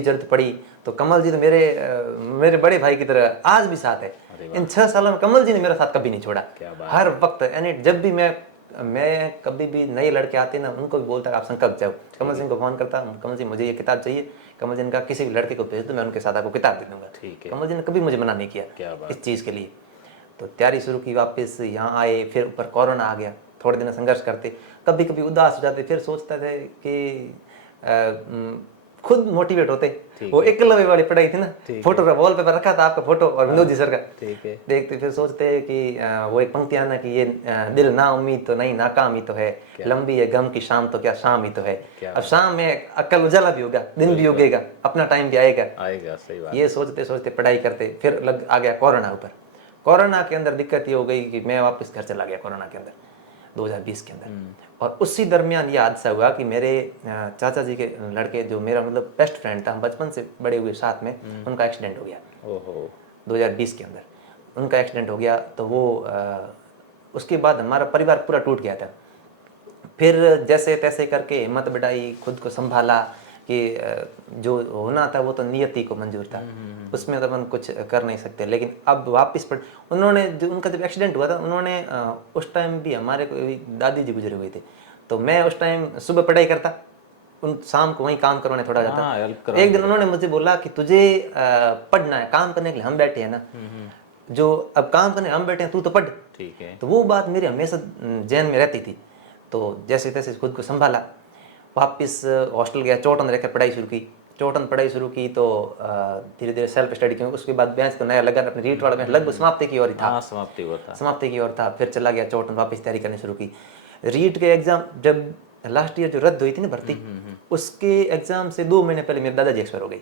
जरूरत पड़ी तो कमल जी तो मेरे बड़े भाई की तरह आज भी साथ है। इन 6 सालों में कमल जी ने मेरा साथ कभी नहीं छोड़ा। हर वक्त यानी जब भी मैं कभी भी नए लड़के आते ना, उनको भी बोलता आप संकल्प जाओ। कमल सिंह को फोन करता, कमल जी मुझे ये किताब चाहिए। कमल जी ने कहा किसी भी लड़के को भेज दो, मैं उनके साथ आपको किताब दे दूंगा। ठीक है। कमल जी ने कभी मुझे मना नहीं किया इस चीज़ के लिए। तो तैयारी शुरू की, वापस यहाँ आए, फिर ऊपर कोरोना आ गया। थोड़े दिन संघर्ष करते, कभी कभी उदास हो जाते, फिर सोचते थे कि खुद मोटिवेट होते। वो एकलव्य वाली पढ़ाई थी ना, फोटो का वॉल पेपर रखा था आपका फोटो और विनोद जी सर का, ठीक है, देखते फिर सोचते कि वो एक पंक्ति आना कि ये दिल ना उम्मीद तो नहीं, नाकाम ही तो है, लंबी है गम की शाम तो क्या शाम ही तो है। अब शाम में अकल उजाला भी होगा, दिन भी उगेगा, अपना टाइम भी आएगा। सही बात। ये सोचते सोचते पढ़ाई करते, फिर आ गया कोरोना ऊपर। कोरोना के अंदर दिक्कत ये हो गई कि मैं वापस घर चला गया कोरोना के अंदर 2020 के अंदर। और उसी दरमियान ये हादसा हुआ कि मेरे चाचा जी के लड़के, जो मेरा मतलब बेस्ट फ्रेंड था, हम बचपन से बड़े हुए साथ में, उनका एक्सीडेंट हो गया। ओहो। 2020 के अंदर उनका एक्सीडेंट हो गया। तो वो उसके बाद हमारा परिवार पूरा टूट गया था। फिर जैसे तैसे करके हिम्मत बढ़ाई, खुद को संभाला कि जो होना था वो तो नियति को मंजूर था, उसमें तो अपन कुछ कर नहीं सकते। लेकिन अब वापस उन्होंने उनका जब एक्सीडेंट हुआ था, उन्होंने उस टाइम भी हमारे कोई दादी जी गुजरे हुए थे। तो मैं उस टाइम सुबह पढ़ाई करता, उन शाम को वहीं काम करवाने थोड़ा जाता। एक दिन उन्होंने मुझे बोला कि तुझे पढ़ना है, काम करने के लिए हम बैठे हैं ना, जो अब काम करने हम बैठे हैं, तू तो पढ़। ठीक है। तो वो बात मेरी हमेशा जहन में रहती थी। तो जैसे तैसे खुद को संभाला, वापस हॉस्टल गया, चोटन रहकर पढ़ाई शुरू की। तो धीरे धीरे सेल्फ स्टडी, क्योंकि उसके बाद बेंच तो नया लगा, अपने रीट वाला बेंच लगभग समाप्ति की ओर ही था। समाप्ति की ओर था। फिर चला गया चोटन, वापस तैयारी करनी शुरू की। रीट के एग्जाम जब लास्ट ईयर जो रद्द हुई थी ना भर्ती, उसके एग्जाम से 2 महीने पहले मेरे दादाजी एक्सपायर हो गए।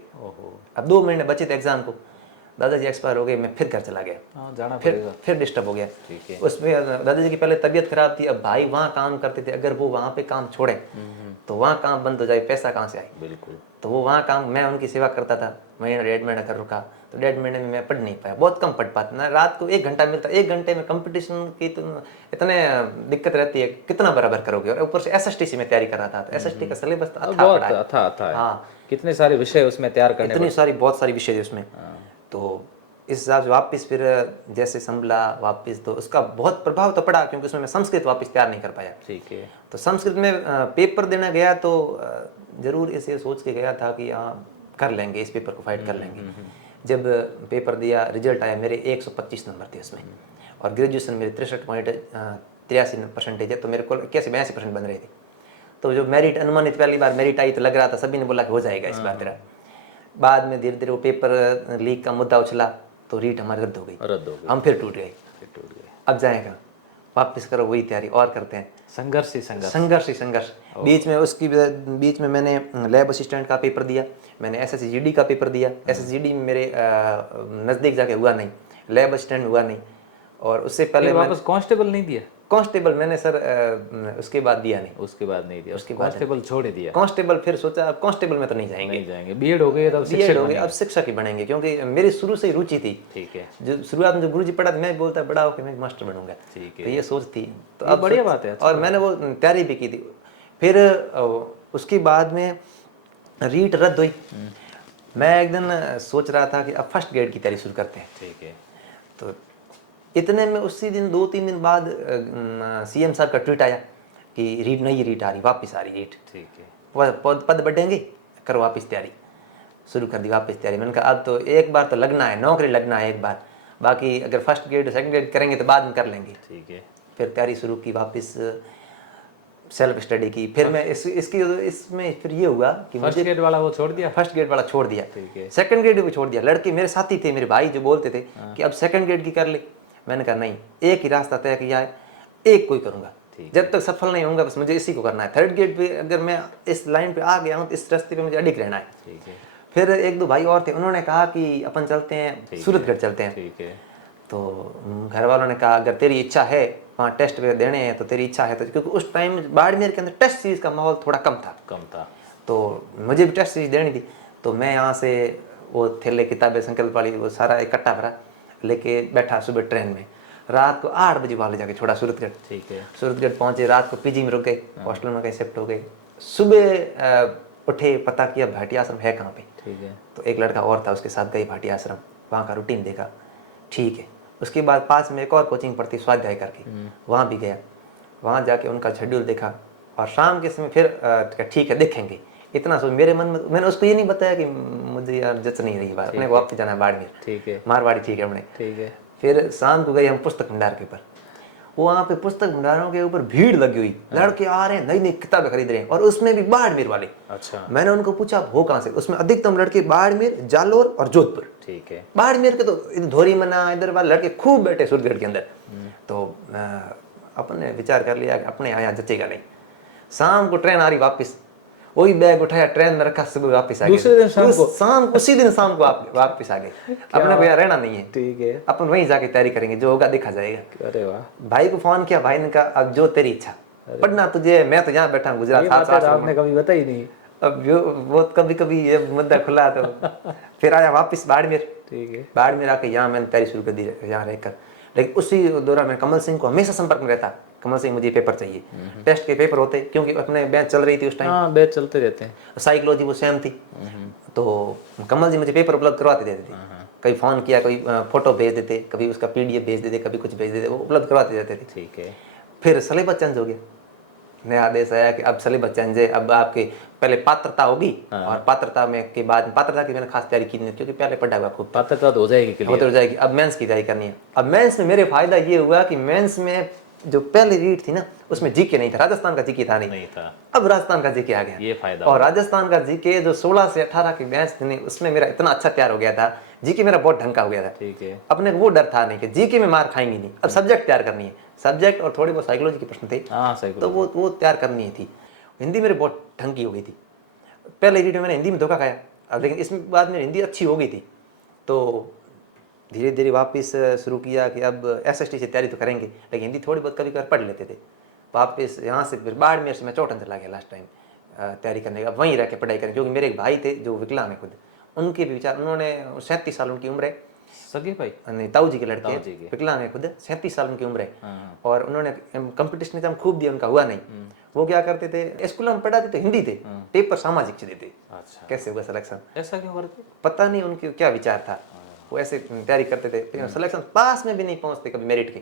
अब 2 महीने बचे थे एग्जाम को, दादाजी एक्सपायर हो गए। मैं फिर घर चला गया, फिर डिस्टर्ब हो गया। उसमें दादाजी की पहले तबीयत खराब थी। अब भाई वहाँ काम करते थे, अगर वो वहाँ पे काम छोड़े तो वहाँ काम बंद हो जाए, पैसा कहाँ से आए। बिल्कुल। तो वो वहाँ काम, मैं उनकी सेवा करता था, महीना 1.5 महीना कर रुका। तो 1.5 महीने में मैं पढ़ नहीं पाया, बहुत कम पढ़ पाता ना। रात को 1 घंटा मिलता, 1 घंटे में कंपटीशन की तो इतने दिक्कत रहती है, कितना बराबर करोगे। और ऊपर से SSTC में तैयारी कर रहा था, तो SST का सिलेबस था। हाँ, कितने सारे विषय उसमें तैयार करने, बहुत सारी विषय थे उसमें। तो इस हिसाब से वापस फिर जैसे संभला वापस, तो उसका बहुत प्रभाव तो पड़ा, क्योंकि उसमें मैं संस्कृत वापस तैयार नहीं कर पाया। ठीक है। तो संस्कृत में पेपर देने गया तो जरूर इसे सोच के गया था कि हाँ कर लेंगे, इस पेपर को फाइट कर लेंगे। जब पेपर दिया, रिजल्ट आया, मेरे 125 नंबर थे उसमें, और ग्रेजुएशन मेरे 63.83% है, तो मेरे को 81-82% बन रहे थे। तो जो मेरिट अनुमानित पहली बार मेरिट आई तो लग रहा था, सभी ने बोला कि हो जाएगा इस बार तेरा। बाद में धीरे धीरे वो पेपर लीक का मुद्दा उछला, तो रीट हमारी रद्द हो गई, हम फिर टूट गए। अब जाएगा। वापस करो वही तैयारी और करते हैं। संघर्ष ही संघर्ष। संघर्ष ही संघर्ष। बीच में मैंने लैब असिस्टेंट का पेपर दिया, मैंने SSGD का पेपर दिया। SSGD में मेरे नज़दीक जाके हुआ नहीं, लैब असिस्टेंट हुआ नहीं। और उससे पहले फिर वापस कांस्टेबल नहीं दिया? कांस्टेबल मैंने सर उसके बाद दिया नहीं। उसके बाद नहीं दिया, उसके बाद कांस्टेबल छोड़ ही दिया। कांस्टेबल फिर सोचा अब कांस्टेबल में तो नहीं जाएंगे, नहीं जाएंगे, बीएड हो गई तब बीएड शिक्षक हो गए, बनेंगे। अब शिक्षक ही बनेंगे, क्योंकि मेरी शुरू से ही रुचि थी। ठीक है, जो शुरुआत में जो गुरुजी पढ़ा मैं बोलता बड़ा होकर मैं मास्टर बनूंगा। ठीक तो है, ये सोच थी। तो ये अब बढ़िया बात है, अच्छा और मैंने वो तैयारी भी की थी। फिर उसके बाद में रीट रद्द हुई। मैं एक दिन सोच रहा था कि अब फर्स्ट ग्रेड की तैयारी शुरू करते हैं। ठीक है। तो इतने में उसी दिन 2-3 दिन बाद CM साहब का ट्वीट आया कि रीट नई रीट आ रही, वापस आ रही रीट। ठीक है, पद बढ़ेंगे, करो वापस तैयारी। शुरू कर दी वापस तैयारी। मैंने कहा अब तो एक बार तो लगना है, नौकरी लगना है एक बार, बाकी अगर फर्स्ट ग्रेड सेकंड ग्रेड करेंगे तो बाद में कर लेंगे। ठीक है। फिर तैयारी शुरू की, वापस सेल्फ स्टडी की। फिर मैं इसमें फिर ये हुआ कि फर्स्ट ग्रेड वाला वो छोड़ दिया? फर्स्ट ग्रेड वाला छोड़ दिया। ठीक है। सेकंड ग्रेड भी छोड़ दिया। लड़के मेरे साथी थे, मेरे भाई, जो बोलते थे कि अब सेकंड ग्रेड की कर ले। मैंने कहा नहीं, एक ही रास्ता तय किया है, एक कोई करूंगा। जब तक सफल नहीं होऊंगा बस मुझे इसी को करना है। थर्ड ग्रेड पे अगर मैं इस लाइन पे आ गया हूँ तो इस रास्ते पे मुझे अडिग रहना है। ठीक है। फिर 1-2 भाई और थे, उन्होंने कहा कि अपन चलते हैं सूरतगढ़ चलते हैं। ठीक है। तो घर वालों ने कहा अगर तेरी इच्छा है, वहाँ टेस्ट पे देने हैं तो तेरी इच्छा है तो, क्योंकि उस टाइम बाड़मेर के अंदर टेस्ट सीरीज का माहौल थोड़ा कम था। तो मुझे भी टेस्ट सीरीज देनी थी। तो मैं यहाँ से वो थैले किताबें संकल्प वाली वो सारा इकट्ठा भरा लेके बैठा सुबह ट्रेन में। रात को 8 बजे वहाँ ले जाके छोड़ा सूरतगढ़। ठीक है। सूरतगढ़ पहुँचे, रात को PG में रुक गए, हॉस्टल में कहीं शिफ्ट हो गए। सुबह उठे, पता किया भाटिया आश्रम है कहाँ पे। ठीक है। तो एक लड़का और था, उसके साथ गए भाटिया आश्रम, वहाँ का रूटीन देखा, ठीक है। उसके बाद पास में एक और कोचिंग पड़ती स्वाध्याय करके, वहाँ भी गया। वहाँ जाके उनका शेड्यूल देखा और शाम के समय फिर ठीक है देखेंगे। इतना सोच मेरे मन में, मैंने उसको ये नहीं बताया कि मुझे यार जच नहीं रही बात, अपने को वापस जाना है बाड़मेर। ठीक है, मारवाड़ी ठीक है हमने। ठीक है। फिर शाम को गए हम पुस्तक भंडार के ऊपर। वो वहाँ पे पुस्तक भंडारों के ऊपर भीड़ लगी हुई, लड़के आ रहे हैं, नई नई किताबें खरीद रहे हैं, और उसमें भी बाड़मेर वाले। अच्छा। मैंने उनको पूछा हो कहाँ से, उसमें अधिकतम लड़के बाड़मेर, जालोर और जोधपुर। ठीक है। बाड़मेर के तो धोरी मना इधर वाले लड़के खूब बैठे सूरतगढ़ के अंदर। तो अपने विचार कर लिया कि अपने यहाँ जचेगा नहीं। शाम को ट्रेन आ रही वापस, वही बैग उठाया, ट्रेन में रखा, सुबह वापस आ गए। दूसरे दिन शाम को उसी दिन शाम को वापस आ गए। अपने को यहाँ रहना नहीं है। ठीक है। अपन वहीं जाके तैयारी करेंगे, जो होगा देखा जाएगा। अरे वाह। भाई को फोन किया, भाई ने कहा अब जो तेरी इच्छा, पढ़ना तुझे, मैं तो यहाँ बैठा हूँ गुजरात। आपने कभी बताई नहीं। अब वो कभी कभी ये मुद्दा खुला तो फिर आया वापस बाड़मेर। ठीक है। बाड़मेर आके यहाँ मैंने तैयारी शुरू कर दी यहाँ रहकर। लेकिन उसी दौरान मैं कमल सिंह को हमेशा संपर्क में रहता, कमल सिंह मुझे पेपर चाहिए, टेस्ट के पेपर होते, क्योंकि अपने बैच चल रही थी उस टाइम। हाँ, बैच चलते रहते हैं। साइकोलॉजी वो सेम थी, तो कमल जी मुझे पेपर उपलब्ध करवाते देते थे। कभी फोन किया, कभी फोटो भेज देते, कभी उसका PDF भेज देते, कभी कुछ भेज देते, वो उपलब्ध करवाते देते थे। ठीक है। फिर सिलेबस चेंज हो गया, नया आदेश आया कि अब सिलेबस चेंज है, अब आपके पहले पात्रता होगी। और पात्रता में के बाद पात्रता की मैंने खास तैयारी की नहीं, क्योंकि पहले पढ़ा हुआ खूब। पात्रता तो हो जाएगी, हो जाएगी। अब मेंस की तैयारी करनी है। अब मेंस में मेरे फायदा ये हुआ कि मेंस में जो पहले रीट थी ना, उसमें जीके नहीं था, राजस्थान का जीके था नहीं था। अब राजस्थान का जीके आ गया, ये फायदा। और राजस्थान का जीके जो 16 से 18 की बैच थी, उसमें मेरा इतना अच्छा तैयार हो गया था, जीके मेरा बहुत ढंग का हो गया था। ठीक है। अपने वो डर था नहीं कि जीके में मार खाएंगे नहीं। अब सब्जेक्ट तैयार करनी है, सब्जेक्ट और थोड़ी बहुत साइकोलॉजी के प्रश्न थे, तो वो तैयार करनी थी। हिंदी मेरे बहुत ढंग की हो गई थी। पहले रीड में मैंने हिंदी में धोखा खाया, लेकिन इसमें बाद में हिंदी अच्छी हो गई थी। तो धीरे धीरे वापस शुरू किया कि अब SST से तैयारी तो करेंगे, लेकिन हिंदी थोड़ी बहुत कभी कभार पढ़ लेते थे। वापस यहाँ से फिर बाड़मेर से मैं चौटन चला गया लास्ट टाइम तैयारी करने का, वहीं रह के पढ़ाई करें, क्योंकि मेरे एक भाई थे जो विकलांग है खुद, उनके भी विचार, उन्होंने 37 साल उनकी उम्र है। सगे भाई नहीं, ताऊ जी के लड़के, विकलांग है खुद, 37 साल उनकी उम्र है। और उन्होंने कंपटीशन एग्जाम खूब दिया, उनका हुआ नहीं। वो क्या करते थे, स्कूल में पढ़ाते तो हिंदी थे, पेपर सामाजिक से देते। अच्छा। कैसे हुआ सिलेक्शन, ऐसा क्यों करते, पता नहीं उनके क्या विचार था, वो ऐसे तैयारी करते थे, सिलेक्शन पास में भी नहीं पहुंचते कभी मेरिट के।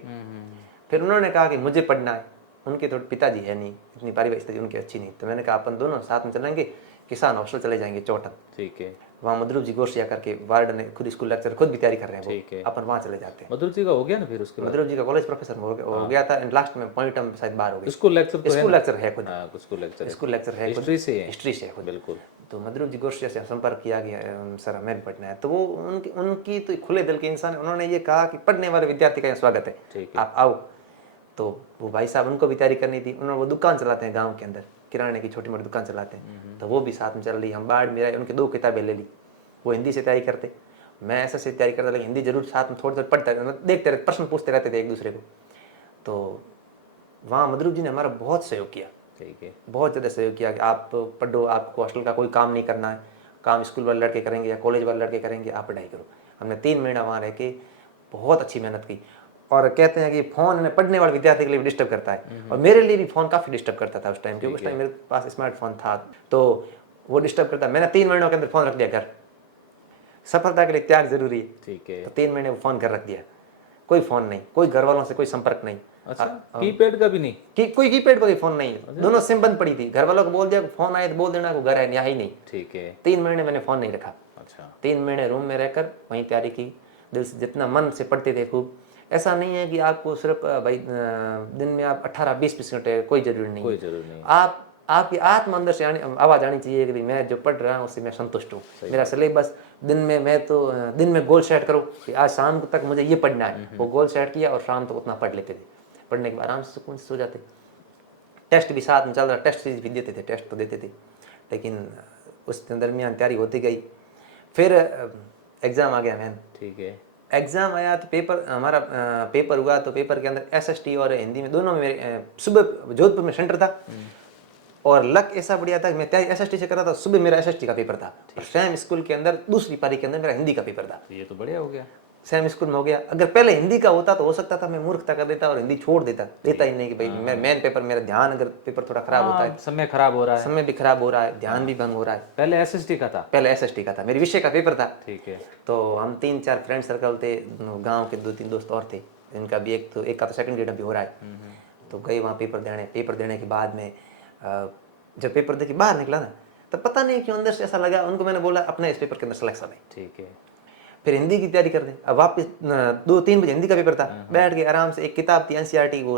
फिर उन्होंने कहा कि मुझे पढ़ना है, उनके थोड़े पिताजी है नहीं, इतनी पारिवारिक स्थिति उनकी अच्छी नहीं, तो मैंने कहा अपन दोनों साथ में चलेंगे, किसान हॉस्टल चले जाएंगे चौटन। ठीक है। वहाँ मधुरूप जी गोरसिया करके वार्ड ने खुद स्कूल लेक्चर खुद भी तैयारी कर रहे हैं। ठीक है। अपन वहाँ चले जाते हैं। मधुरूप जी का हो गया ना, फिर उसके बाद मधुरूप जी का कॉलेज प्रोफेसर हो गया था, लास्ट में पॉइंट में शायद बाहर हो गया। स्कूल लेक्चर है खुद, स्कूल लेक्चर है, हिस्ट्री से है खुद। बिल्कुल। तो मधुरूप जी गोरसिया से संपर्क किया गया, सर हमें भी पढ़ना है। तो वो उनकी तो खुले दिल के इंसान है, उन्होंने ये कहा कि पढ़ने वाले विद्यार्थी का स्वागत है, आप आओ। तो वो भाई साहब उनको भी तैयारी करनी थी, उन्होंने वो दुकान चलाते हैं गांव के अंदर, किराने की छोटी मोटी दुकान चलाते हैं, तो वो भी साथ में चल रही। हम बाढ़ में आए, उनकी 2 किताबें ले ली, वो हिंदी से तैयारी करते, मैं ऐसा से तैयारी करता, लेकिन हिंदी जरूर साथ में थोड़ी थोड़ी पढ़ते रहते, देखते रहते, प्रश्न पूछते रहते थे एक दूसरे को। तो वहाँ मधुरूप जी ने हमारा बहुत सहयोग किया, ठीक है, बहुत ज़्यादा सहयोग किया कि आप पढ़ो, आपको हॉस्टल का कोई काम नहीं करना है, काम स्कूल वाले लड़के करेंगे या कॉलेज वाले लड़के करेंगे, आप पढ़ाई करो। हमने 3 महीना वहाँ रह के बहुत अच्छी मेहनत की। और कहते हैं कि फ़ोन ने पढ़ने वाले विद्यार्थी के लिए भी डिस्टर्ब करता है, और मेरे लिए भी फ़ोन काफ़ी डिस्टर्ब करता था उस टाइम, क्योंकि उस टाइम मेरे पास स्मार्टफोन था, तो वो डिस्टर्ब करता। मैंने 3 महीनों के अंदर फ़ोन रख दिया घर, सफलता के लिए त्याग जरूरी है, ठीक है। तो 3 महीने वो फ़ोन घर रख दिया, कोई फ़ोन नहीं, कोई घर वालों से कोई संपर्क नहीं। अच्छा, कीपैड का भी नहीं? कोई कीपैड पर फ़ोन नहीं, दोनों सिम बंद पड़ी थी। घर वालों को बोल दिया फ़ोन आए तो बोल देना को घर है, यहाँ ही नहीं। ठीक है। 3 महीने मैंने फ़ोन नहीं रखा। अच्छा, 3 महीने रूम में रहकर वहीं तैयारी की, दिल से जितना मन से पढ़ते थे खूब। ऐसा नहीं है कि आपको सिर्फ भाई दिन में आप 18-20 मिनट, कोई जरूरी नहीं, कोई जरूर नहीं। आप आपकी आत्मा अंदर से आवाज़ आनी चाहिए कि मैं जो पढ़ रहा हूँ उससे मैं संतुष्ट हूँ। मेरा सिलेबस दिन में, मैं तो दिन में गोल सेट करो कि आज शाम तक मुझे ये पढ़ना है, वो गोल सेट किया और शाम तक उतना पढ़ लेते थे। पढ़ने के बाद आराम से सुकून से सो जाते। टेस्ट भी साथ में चल रहा, टेस्ट सीरीज भी देते थे, टेस्ट तो देते थे, लेकिन उस दरमियान तैयारी होती गई। फिर एग्ज़ाम आ गया मैन, ठीक है। एग्ज़ाम आया तो पेपर हमारा पेपर हुआ, तो पेपर के अंदर एसएसटी और हिंदी में दोनों में मेरे सुबह जोधपुर में सेंटर था, और लक ऐसा बढ़िया था कि मैं तैयारी एसएसटी से कर रहा था, सुबह मेरा एसएसटी का पेपर था, और सेम स्कूल के अंदर दूसरी पारी के अंदर मेरा हिंदी का पेपर था। ये तो बढ़िया हो गया। सेम स्कूल में हो गया। अगर पहले हिंदी का होता तो हो सकता था मैं मूर्खता कर देता और हिंदी छोड़ देता ही नहीं कि भाई मैं मेन पेपर, मेरा ध्यान, अगर पेपर थोड़ा खराब होता है, समय खराब हो रहा है, समय भी खराब हो रहा है, ध्यान भी भंग हो रहा है। पहले एसएसटी का था? पहले एसएसटी का था, मेरे विषय का पेपर था। ठीक है। तो हम 3-4 फ्रेंड सर्कल थे, गांव के 2-3 दोस्त और थे, इनका भी एक का तो सेकंड ग्रेड अभी हो रहा है। तो गए वहाँ पेपर देने के बाद में जब पेपर दे के बाहर निकला ना, तब पता नहीं क्यों अंदर से ऐसा लगा, उनको मैंने बोला अपने इस पेपर के अंदर सिलेक्शन है। ठीक है। फिर हिंदी की तैयारी कर दें। अब वापस 2-3 बजे हिंदी का पेपर था, बैठ के आराम से एक किताब थी एनसीईआरटी, वो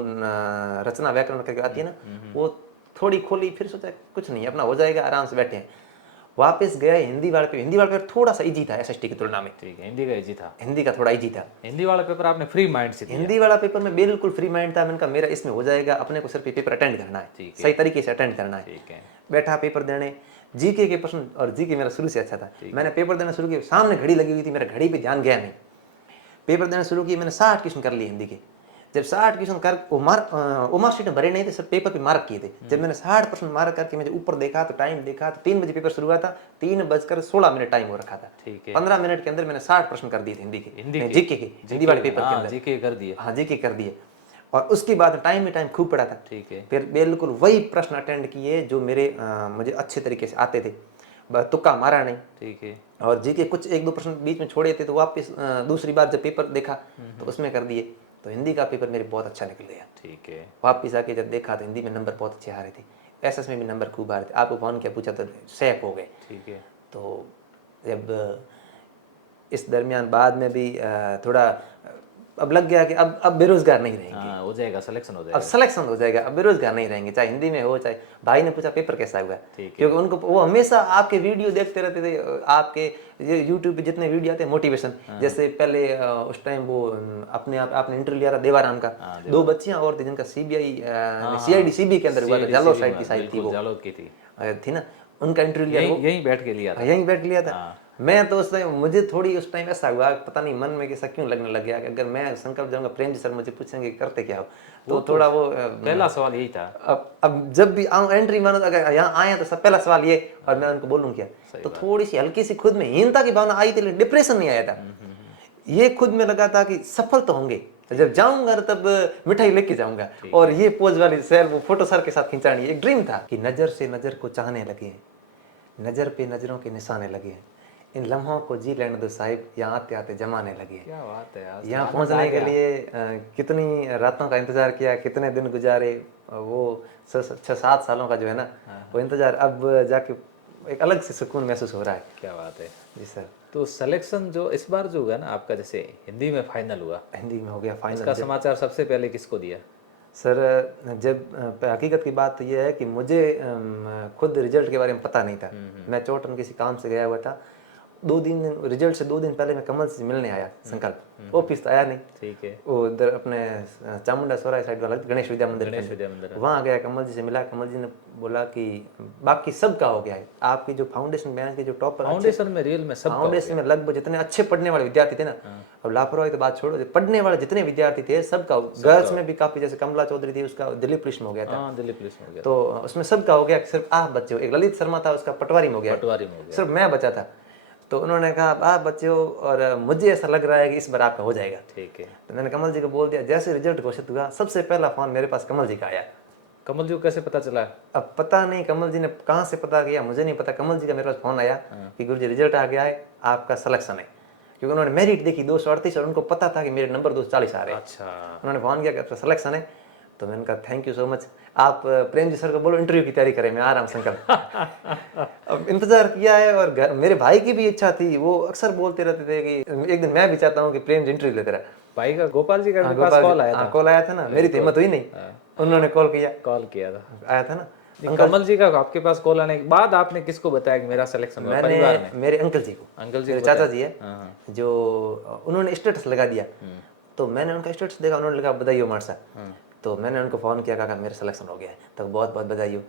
रचना व्याकरण करके आती है ना, वो थोड़ी खोली, फिर सोचा कुछ नहीं अपना हो जाएगा, आराम से बैठे हैं। वापस गया हिंदी वाले पेपर थोड़ा सा इजी था एसएसटी की तुलना में। ठीक है, हिंदी का इजी था? हिंदी का थोड़ा इजी था। हिंदी वाला पेपर आपने फ्री माइंड से दिया? हिंदी वाला पेपर में बिल्कुल फ्री माइंड था, मैंने कहा मेरा इसमें हो जाएगा, अपने को सिर्फ पेपर अटेंड करना है, सही तरीके से अटेंड करना है। ठीक है। बैठा पेपर देने, जीके के प्रश्न, और जीके मेरा शुरू से अच्छा था। मैंने पेपर देना शुरू किया, सामने घड़ी लगी हुई थी, मेरा घड़ी पे ध्यान गया नहीं, पेपर देना शुरू किया। मैंने 60 क्वेश्चन कर लिए हिंदी के। जब 60 क्वेश्चन कर वो मार्कशीट में भरे नहीं थे, सिर्फ पेपर पे मार्क किए थे। जब मैंने 60 प्रश्न मार्क करके मुझे ऊपर देखा तो टाइम देखा तो 3 बजे पेपर शुरू हुआ था, 3:16 टाइम हो रखा था। ठीक है। 15 मिनट के अंदर मैंने 60 प्रश्न कर दिए थे हिंदी के, जीके के, हिंदी वाले पेपर के अंदर जीके कर दिए? हाँ, जीके कर दिए। और उसके बाद टाइम में टाइम खूब पड़ा था। ठीक है। फिर बिल्कुल वही प्रश्न अटेंड किए जो मेरे मुझे अच्छे तरीके से आते थे, तुक्का मारा नहीं। ठीक है। और जीके कुछ 1-2 प्रश्न बीच में छोड़े थे, तो वापस दूसरी बार जब पेपर देखा तो उसमें कर दिए, तो हिंदी का पेपर मेरे बहुत अच्छा निकल गया। ठीक है। वापस आके जब देखा तो हिंदी में नंबर बहुत अच्छे आ रहे थे, एसएस में भी नंबर खूब आ रहे थे। आपको फोन किया, पूछा तो सेफ हो गए। ठीक है। तो जब इस दरमियान बाद में भी थोड़ा अब लग गया कि अब बेरोजगार नहीं रहेंगे। हाँ, हो जाएगा, सिलेक्शन हो अब जाएगा। सिलेक्शन हो जाएगा, अब बेरोजगार नहीं रहेंगे, चाहे हिंदी में हो चाहे। भाई ने पूछा पेपर कैसा हुआ, ठीक है। क्योंकि उनको वो हमेशा आपके वीडियो देखते रहते थे, आपके ये यूट्यूब पे जितने वीडियो आते हैं मोटिवेशन, जैसे पहले उस टाइम वो अपने आप आपने इंटरव्यू लिया था देवाराम का, 2 बच्चियां और थी जिनका सीबीआई सीआईडी सीबी के अंदर हुआ था, जालोर साइड की साइड थी, वो जालोर की थी ना, उनका इंटरव्यू लिया, यहीं बैठ के लिया था। यहीं बैठ लिया था। मैं तो उस टाइम मुझे थोड़ी उस टाइम ऐसा हुआ, पता नहीं मन में कैसा क्यों लगने लग गया कि अगर मैं संकल्प जाऊंगा, प्रेम जी सर मुझे पूछेंगे करते क्या हो, तो थोड़ा वो पहला सवाल यही था। अब जब भी आऊँ एंट्री मानो, अगर यहाँ आया तो सब पहला सवाल ये, और मैं उनको बोलूँ क्या, तो थोड़ी सी हल्की सी खुद में हीनता की भावना आई थी, लेकिन डिप्रेशन नहीं आया था। ये खुद में लगा था कि सफल तो होंगे, जब जाऊंगा तब मिठाई लेके जाऊंगा, और ये पोज वाली सर वो फोटो सर के साथ खिंचानी, एक ड्रीम था कि नजर से नजर को चाहने लगे, नजर पे नजरों के निशाने लगे, इन लम्हों को जी लेने दो साहिब, यहाँ आते आते जमाने लगे। क्या बात है यार, यहाँ पहुँचने के लिए कितनी रातों का इंतजार किया, कितने दिन गुजारे, वो 6-7 सालों का जो है ना वो इंतजार, अब जाके एक अलग से सुकून महसूस हो रहा है। क्या बात है जी सर। तो सिलेक्शन जो इस बार जो हुआ ना आपका, जैसे हिंदी में फाइनल हुआ, हिंदी में हो गया फाइनल, इसका समाचार सबसे पहले किसको दिया? सर जब हकीकत की बात यह है कि मुझे खुद रिजल्ट के बारे में पता नहीं था, मैं चोटन किसी काम से गया हुआ था, 2 दिन रिजल्ट से 2 दिन पहले मैं कमल से मिलने आया संकल्प, ऑफिस तो आया नहीं, ठीक है। वो उधर अपने चामुंडा सौराय साइड वाला गणेश विद्या मंदिर गणेश विद्या मंदिर है। वहाँ गया, कमल जी से मिला। कमल जी ने बोला कि बाकी सबका हो गया है, आपकी जो फाउंडेशन बैंक के जो टॉपर फाउंडेशन में रियल में सब फाउंडेशन में लगभग जितने अच्छे पढ़ने वाले विद्यार्थी थे ना, अब लापरवाही तो बात छोड़ो, जो पढ़ने वाले जितने विद्यार्थी थे सबका, गर्ल्स में भी काफी, जैसे कमला चौधरी थी उसका दिल्ली पुलिस में हो गया था, हाँ दिल्ली पुलिस में हो गया, तो उसमें सबका हो गया, सिर्फ आप बच्चे हो। एक ललित शर्मा था उसका पटवारी में हो गया, पटवारी में हो गया, सिर्फ मैं बचा था। तो उन्होंने कहा आप बच्चे हो और मुझे ऐसा लग रहा है कि इस बार आपका हो जाएगा। ठीक है। तो मैंने कमल जी को बोल दिया। जैसे रिजल्ट घोषित हुआ सबसे पहला फोन मेरे पास कमल जी का आया। कमल जी को कैसे पता चला? अब पता नहीं कमल जी ने कहाँ से पता किया, मुझे नहीं पता। कमल जी का मेरे पास फोन आया कि गुरुजी रिजल्ट आ गया है, आपका सिलेक्शन है। क्योंकि उन्होंने मेरिट देखी 238 और उनको पता था कि मेरे नंबर 240 आ रहे हैं। अच्छा, उन्होंने फोन किया कि आपका सिलेक्शन है। तो मैंने कहा थैंक यू सो मच, आप प्रेम जी सर को बोलो इंटरव्यू की तैयारी करें, मैं आ रहा हूँ संकल्प। अब इंतजार किया है, और घर मेरे भाई की भी इच्छा थी, वो अक्सर बोलते रहते थे कि एक दिन मैं भी चाहता हूँ कि प्रेम जी इंटरव्यू लेते रहा। भाई का गोपाल जी का मेरे पास कॉल आया था, कॉल आया था ना, मेरी तो हिम्मत हुई नहीं, उन्होंने कॉल किया, कॉल किया था, आया था ना। कमल जी का आपके पास कॉल आने के बाद आपने किसको बताया कि मेरा सिलेक्शन हुआ? परिवार में मेरे अंकल जी को, अंकल जी मेरे को चाचा बताया? जी है, हाँ, जो उन्होंने स्टेटस लगा दिया, तो मैंने उनका स्टेटस देखा, उन्होंने लिखा बधाई हो मार्सा। तो मैंने उनको फ़ोन किया, कहा मेरा सिलेक्शन हो गया है, तो बहुत बहुत बधाई हो।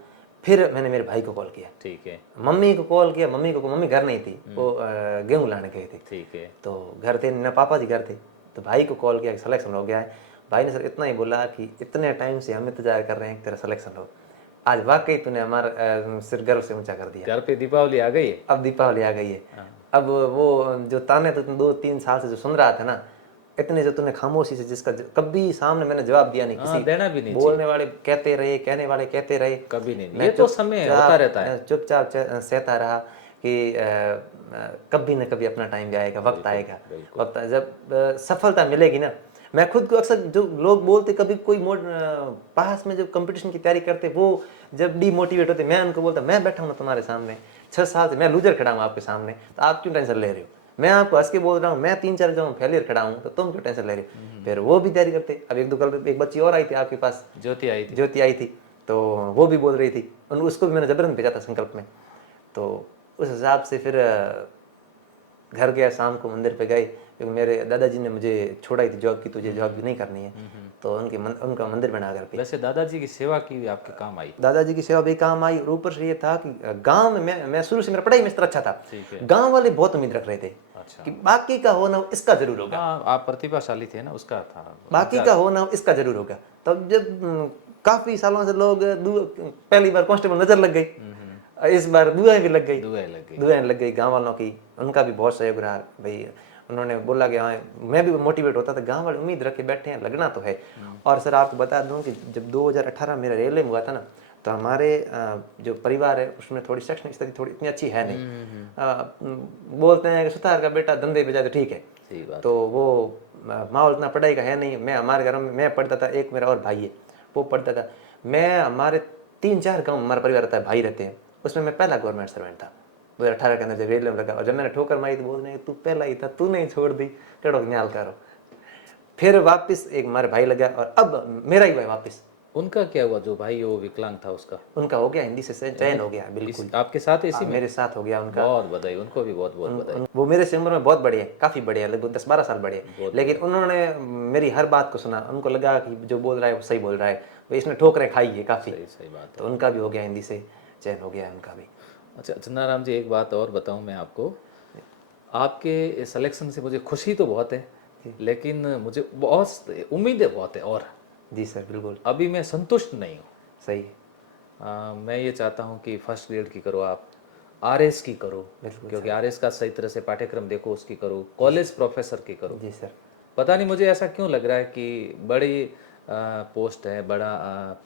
फिर मैंने मेरे भाई को कॉल किया, ठीक है, मम्मी को कॉल किया, मम्मी घर नहीं थी, वो गेहूँ लाने गए थे, ठीक है, तो घर थे न, पापा जी घर थे। तो भाई को कॉल किया कि सिलेक्शन हो गया है। भाई ने सर इतना ही बोला कि इतने टाइम से हम इंतजार कर रहे हैं कि तेरा सिलेक्शन हो, आज वाकई तूने हमारा सिर गर्व से ऊंचा कर दिया। घर पे दीपावली आ गई है, अब दीपावली आ गई है। अब वो जो ताने तो तुम 2-3 साल से जो सुन रहा था ना, इतने जो तूने खामोशी से, जिसका कभी सामने मैंने जवाब दिया नहीं, हाँ, देना भी नहीं बोलने वाले कहते रहे, कहने वाले कहते रहे, कभी नहीं, ये तो समय होता रहता है। चुपचाप सहता रहा कि कभी न कभी अपना टाइम भी आएगा, वक्त आएगा, वक्त जब सफलता मिलेगी ना। मैं खुद को अक्सर, जो लोग बोलते कभी कोई पास में जो कंपटीशन की तैयारी करते, वो जब डीमोटिवेट होते, मैं उनको बोलता मैं बैठा हूँ ना तुम्हारे सामने 6 साल से, मैं लूजर खड़ा हूँ आपके सामने, तो आप क्यों टेंशन ले रहे हो? मैं आपको हंस के बोल रहा हूँ, मैं 3-4 जगह फेलियर खड़ा हूँ, तो तुम क्यों टेंशन ले रहे हो? फिर वो भी तैयारी करते। अब एक बच्ची और आई थी आपके पास, ज्योति आई थी, ज्योति आई थी, तो वो भी बोल रही थी, उसको भी मैंने जबरन भेजा था संकल्प में। तो उस हिसाब से फिर घर गया, शाम को मंदिर पे गए, क्योंकि मेरे दादाजी ने मुझे छोड़ा ही थी जॉब की, तुझे जॉब भी नहीं करनी है, तो उनका मंदिर बना घर पे। वैसे दादाजी की सेवा की भी आपके काम आई? दादाजी की सेवा भी काम आई, और ऊपर से ये था कि गांव में मैं शुरू से, मेरा पढ़ाई में इस तरह अच्छा था, ठीक है, गांव वाले बहुत उम्मीद रख रहे थे अच्छा, कि बाकी का हो ना हो इसका जरूर होगा। हाँ, आप प्रतिभाशाली थे ना, उसका था, बाकी का हो ना हो इसका जरूर होगा। तब जब काफी सालों से लोग पहली बार कांस्टेबल नजर लग गई, इस बार दुआएं भी लग गई, दुआएं लग गई गांव वालों की, उनका भी बहुत सहयोग रहा भाई। उन्होंने बोला कि हाँ, मैं भी मोटिवेट होता था, गांव वाले उम्मीद रख के बैठे हैं, लगना तो है। और सर आपको बता दूं कि जब 2018 मेरा रेलवे में हुआ था ना, तो हमारे जो परिवार है उसमें थोड़ी शैक्षणिक स्थिति थोड़ी इतनी अच्छी है नहीं। बोलते हैं कि सुतार का बेटा धंधे पे जाए तो ठीक है, सही बात। तो वो माहौल इतना पढ़ाई का है नहीं। मैं हमारे घर में मैं पढ़ता था, एक मेरा और भाई है वो पढ़ता था, मैं हमारे 3-4 गाँव हमारा परिवार रहता है, भाई रहते हैं, उसमें मैं पहला गवर्नमेंट सर्वेंट था 2018 के अंदर जब रेलवे में लगा। और जब मैंने ठोकर मारी तो बोल रहे तू पहला ही था, तू नहीं छोड़ दी, कड़ो न्याल करो। फिर वापस एक हमारे भाई लगा, और अब मेरा ही भाई वापस। उनका क्या हुआ जो भाई वो विकलांग था उसका? उनका हो गया, हिंदी से चयन हो गया, बिल्कुल आपके साथ इसी में? मेरे साथ हो गया उनका। बहुत बधाई, उनको भी बहुत बहुत बधाई। वो मेरे से उम्र में बहुत बड़े हैं, काफ़ी बड़े हैं, लगभग 10-12 साल बड़े हैं, लेकिन उन्होंने मेरी हर बात को सुना, उनको लगा कि जो बोल रहा है वो सही बोल रहा है, तो इसने ठोकरें खाई है काफ़ी। सही बात। तो उनका भी हो गया, हिंदी से चयन हो गया उनका भी। अच्छा चंद्राराम जी, एक बात और बताऊं मैं आपको, आपके सिलेक्शन से मुझे खुशी तो बहुत है, लेकिन मुझे बहुत उम्मीदें बहुत है, और जी सर बिल्कुल, अभी मैं संतुष्ट नहीं हूँ। सही। मैं ये चाहता हूँ कि फर्स्ट ग्रेड की करो आप, आरएस की करो, क्योंकि आरएस का सही तरह से पाठ्यक्रम देखो, उसकी करो, कॉलेज प्रोफेसर की करो। जी सर। पता नहीं मुझे ऐसा क्यों लग रहा है कि बड़ी पोस्ट है, बड़ा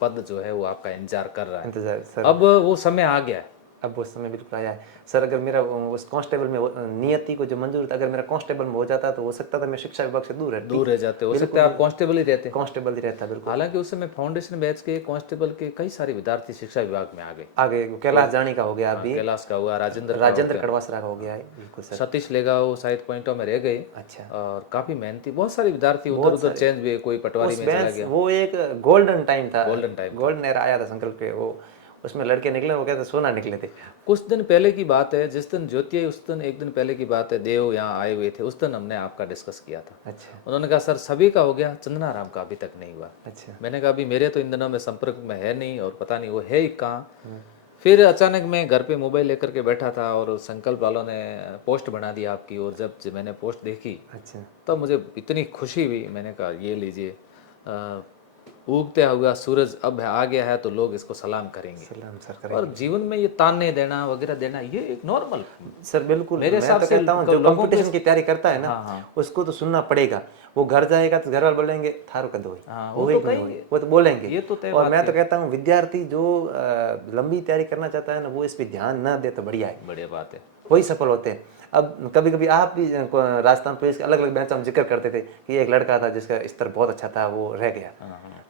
पद जो है वो आपका इंतजार कर रहा है, इंतजार सर, अब वो समय आ गया है। अब वो समय बिल्कुल आया है सर। अगर मेरा उस कांस्टेबल में नियति को जो मंजूर था, अगर मेरा कांस्टेबल में हो जाता तो हो सकता था मैं शिक्षा विभाग से दूर रह जाते, हो सकता है आप कांस्टेबल ही रहते, कांस्टेबल ही रहता बिल्कुल। हालांकि उस समय फाउंडेशन बैच के कांस्टेबल के कई सारे विद्यार्थी शिक्षा विभाग में आ गए। आगे कैलाश जानी का हो गया, अभी कैलाश का हुआ, राजेंद्र कड़वासरा का हो गया है, बिल्कुल सर। सतीश लेगाओ शायद पॉइंटों में रह गए। अच्छा। और काफी मेहनती, बहुत सारे विद्यार्थी उधर उधर चेंज भी, कोई पटवारी में चला गया। वो एक गोल्डन टाइम था, गोल्डन टाइम, गोल्डन एरा आया था संकल्प के। वो उसमें लड़के निकले, वो कहते सोना निकले थे। कुछ दिन पहले की बात है, जिस दिन ज्योति आई उस दिन एक दिन पहले की बात है, देव यहाँ आए हुए थे, उस दिन हमने आपका डिस्कस किया था। अच्छा उन्होंने कहा सर सभी का हो गया, चंदना राम का अभी तक नहीं हुआ। अच्छा। मैंने कहा अभी मेरे तो इन दिनों में संपर्क में है नहीं और पता नहीं वो है ही कहाँ। फिर अचानक मैं घर पे मोबाइल लेकर के बैठा था और संकल्प वालों ने पोस्ट बना दिया आपकी, और जब मैंने पोस्ट देखी अच्छा तब मुझे इतनी खुशी हुई। मैंने कहा ये लीजिए, उगता हुआ सूरज अब आ गया है तो लोग इसको सलाम करेंगे। सलाम सर करें। और जीवन में ये ताने देना वगैरह देना ये एक नॉर्मल, सर बिल्कुल, मेरे मैं हिसाब तो से कहता हूँ जो लोगों को कंपटीशन की तैयारी करता है ना, हाँ हाँ उसको तो सुनना पड़ेगा। वो घर जाएगा तो घर वाले बोलेंगे थारो कद होई, हाँ, वो वो ही तो क्यों नहीं कहेंगे, हुई, वो तो बोलेंगे। ये तो तय और बात मैं है। तो कहता हूँ विद्यार्थी जो लंबी तैयारी करना चाहता है ना, वो इस पे ध्यान न दे तो बढ़िया है, बढ़िया बात है। वही सफल होते हैं। अब कभी कभी आप भी राजस्थान पुलिस के अलग अलग बैच हम जिक्र करते थे कि एक लड़का था जिसका स्तर बहुत अच्छा था, वो रह गया।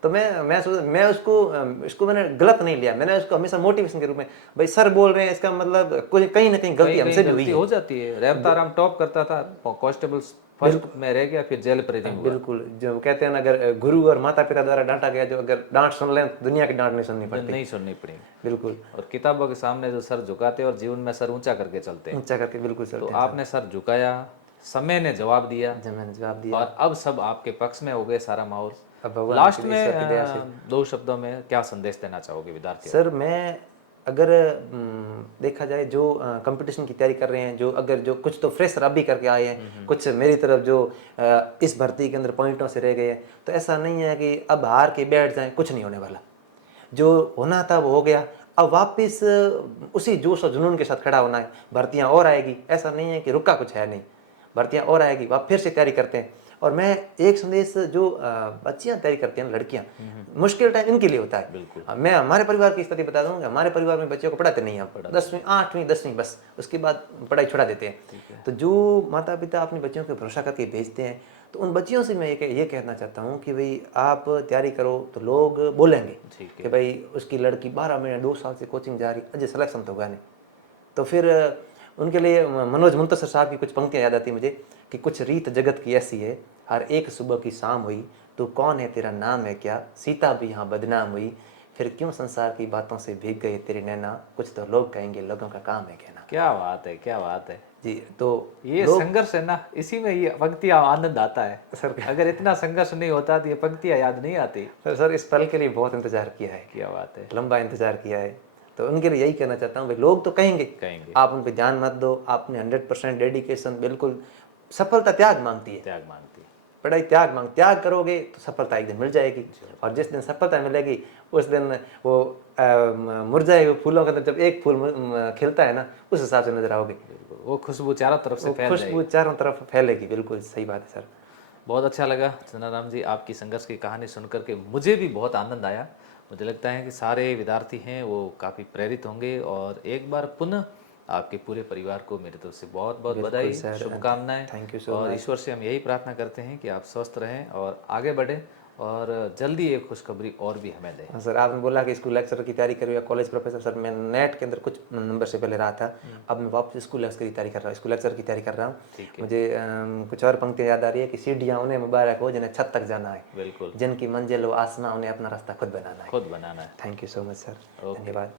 तो मैं उसको मैंने गलत नहीं लिया, मैंने उसको हमेशा मोटिवेशन के रूप में, भाई सर बोल रहे हैं इसका मतलब कोई कहीं ना कहीं गलती हमसे भी हुई गलती है। हो जाती है। रेवताराम टॉप करता था, कांस्टेबल फर्स्ट में रह गया, फिर जेल प्रेरिंग हुआ। बिल्कुल, जो कहते हैं ना, अगर गुरु और माता पिता द्वारा डांटा गया, जो अगर डांट सुन लें तो दुनिया की डांट नहीं सुननी पड़ती। नहीं सुननी पड़ेगी। बिल्कुल, और किताबों के सामने जो सर झुकाते हैं और जीवन में सर ऊंचा करके चलते हैं, ऊंचा करके बिल्कुल तो चलते हैं आपने सर झुकाया, समय ने जवाब दिया सर। जब मैंने जवाब दिया, और अब सब आपके पक्ष में हो गए सारा माहौल। अब भगवान लास्ट की में ईश्वर की दया से। दो शब्दों में क्या संदेश देना चाहोगे विद्यार्थियों सर मैं अगर देखा जाए जो कंपटीशन की तैयारी कर रहे हैं, जो कुछ तो फ्रेशर अब भी करके आए हैं, कुछ मेरी तरफ जो इस भर्ती के अंदर पॉइंटों से रह गए हैं, तो ऐसा नहीं है कि अब हार के बैठ जाएं, कुछ नहीं होने वाला। जो होना था वो हो गया, अब वापस उसी जोश और जुनून के साथ खड़ा होना है। भर्तियां और आएगी, ऐसा नहीं है कि रुका कुछ है नहीं, भर्तियां और आएगी, आप फिर से तैयारी करते हैं। और मैं एक संदेश, जो बच्चियां तैयारी करती हैं, लड़कियां, मुश्किल टाइम इनके लिए होता है। बिल्कुल। मैं हमारे परिवार की स्थिति बता दूं कि हमारे परिवार में बच्चों को पढ़ाते नहीं हैं, 10वीं 8वीं 10वीं बस, उसके बाद पढ़ाई छुड़ा देते हैं। तो जो माता पिता अपनी बच्चियों को भरोसा करके भेजते हैं, तो उन बच्चियों से मैं ये कहना चाहता हूँ कि भाई आप तैयारी करो, तो लोग बोलेंगे कि भाई उसकी लड़की 12 महीने 2 साल से कोचिंग जा रही, अजय सिलेक्शन तो होगा नहीं। तो फिर उनके लिए मनोज मुंतसर साहब की कुछ पंक्तियां याद आती मुझे कि कुछ रीत जगत की ऐसी है, हर एक सुबह की शाम हुई, तू कौन है तेरा नाम है क्या, सीता भी यहाँ बदनाम हुई, फिर क्यों संसार की बातों से भीग गए तेरे नैना, कुछ तो लोग कहेंगे लोगों का काम है कहना। क्या बात है, क्या बात है जी। तो ये संघर्ष है ना, इसी में ये पंक्तियां आनंद आता है सर। अगर इतना संघर्ष नहीं होता तो ये पंक्तियां याद नहीं आती। सर इस पल के लिए बहुत इंतजार किया है, क्या बात है, लंबा इंतजार किया है। तो उनके लिए यही कहना चाहता हूँ भाई, लोग तो कहेंगे, आप उन पर ध्यान मत दो, आपने 100% डेडिकेशन, बिल्कुल सफलता त्याग मांगती है, त्याग मांगती है, पढ़ाई त्याग करोगे तो सफलता एक दिन मिल जाएगी। और जिस दिन सफलता मिलेगी उस दिन वो मुरझाए हुए फूलों के अंदर जब एक फूल खिलता है ना, उस हिसाब से नजर आओगे, वो खुशबू चारों तरफ से फैल खुशबू चारों तरफ फैलेगी। बिल्कुल सही बात है सर। बहुत अच्छा लगा चंद्राराम जी, आपकी संघर्ष की कहानी सुनकर के मुझे भी बहुत आनंद आया। मुझे लगता है कि सारे विद्यार्थी हैं वो काफ़ी प्रेरित होंगे, और एक बार पुनः आपके पूरे परिवार को मेरी तरफ से बहुत बहुत बधाई, शुभकामनाएं। थैंक यू सो और मच। ईश्वर से हम यही प्रार्थना करते हैं कि आप स्वस्थ रहें और आगे बढ़ें, और जल्दी एक खुशखबरी और भी हमें दें। सर आपने बोला कि स्कूल लेक्चर की तैयारी करो या कॉलेज प्रोफेसर, सर मैं नेट के अंदर कुछ नंबर से पहले रहा था, अब मैं वापस स्कूल लेक्चर की तैयारी कर रहा हूँ, स्कूल लेक्चर की तैयारी कर रहा हूँ। मुझे कुछ और पंक्तियाँ याद आ रही है कि सीढ़ियाँ उन्हें मुबारक हो जिन्हें छत तक जाना है, बिल्कुल, जिनकी मंजिल हो आसमां, उन्हें अपना रास्ता खुद बनाना है। खुद बनाना है। Thank you so much sir, धन्यवाद।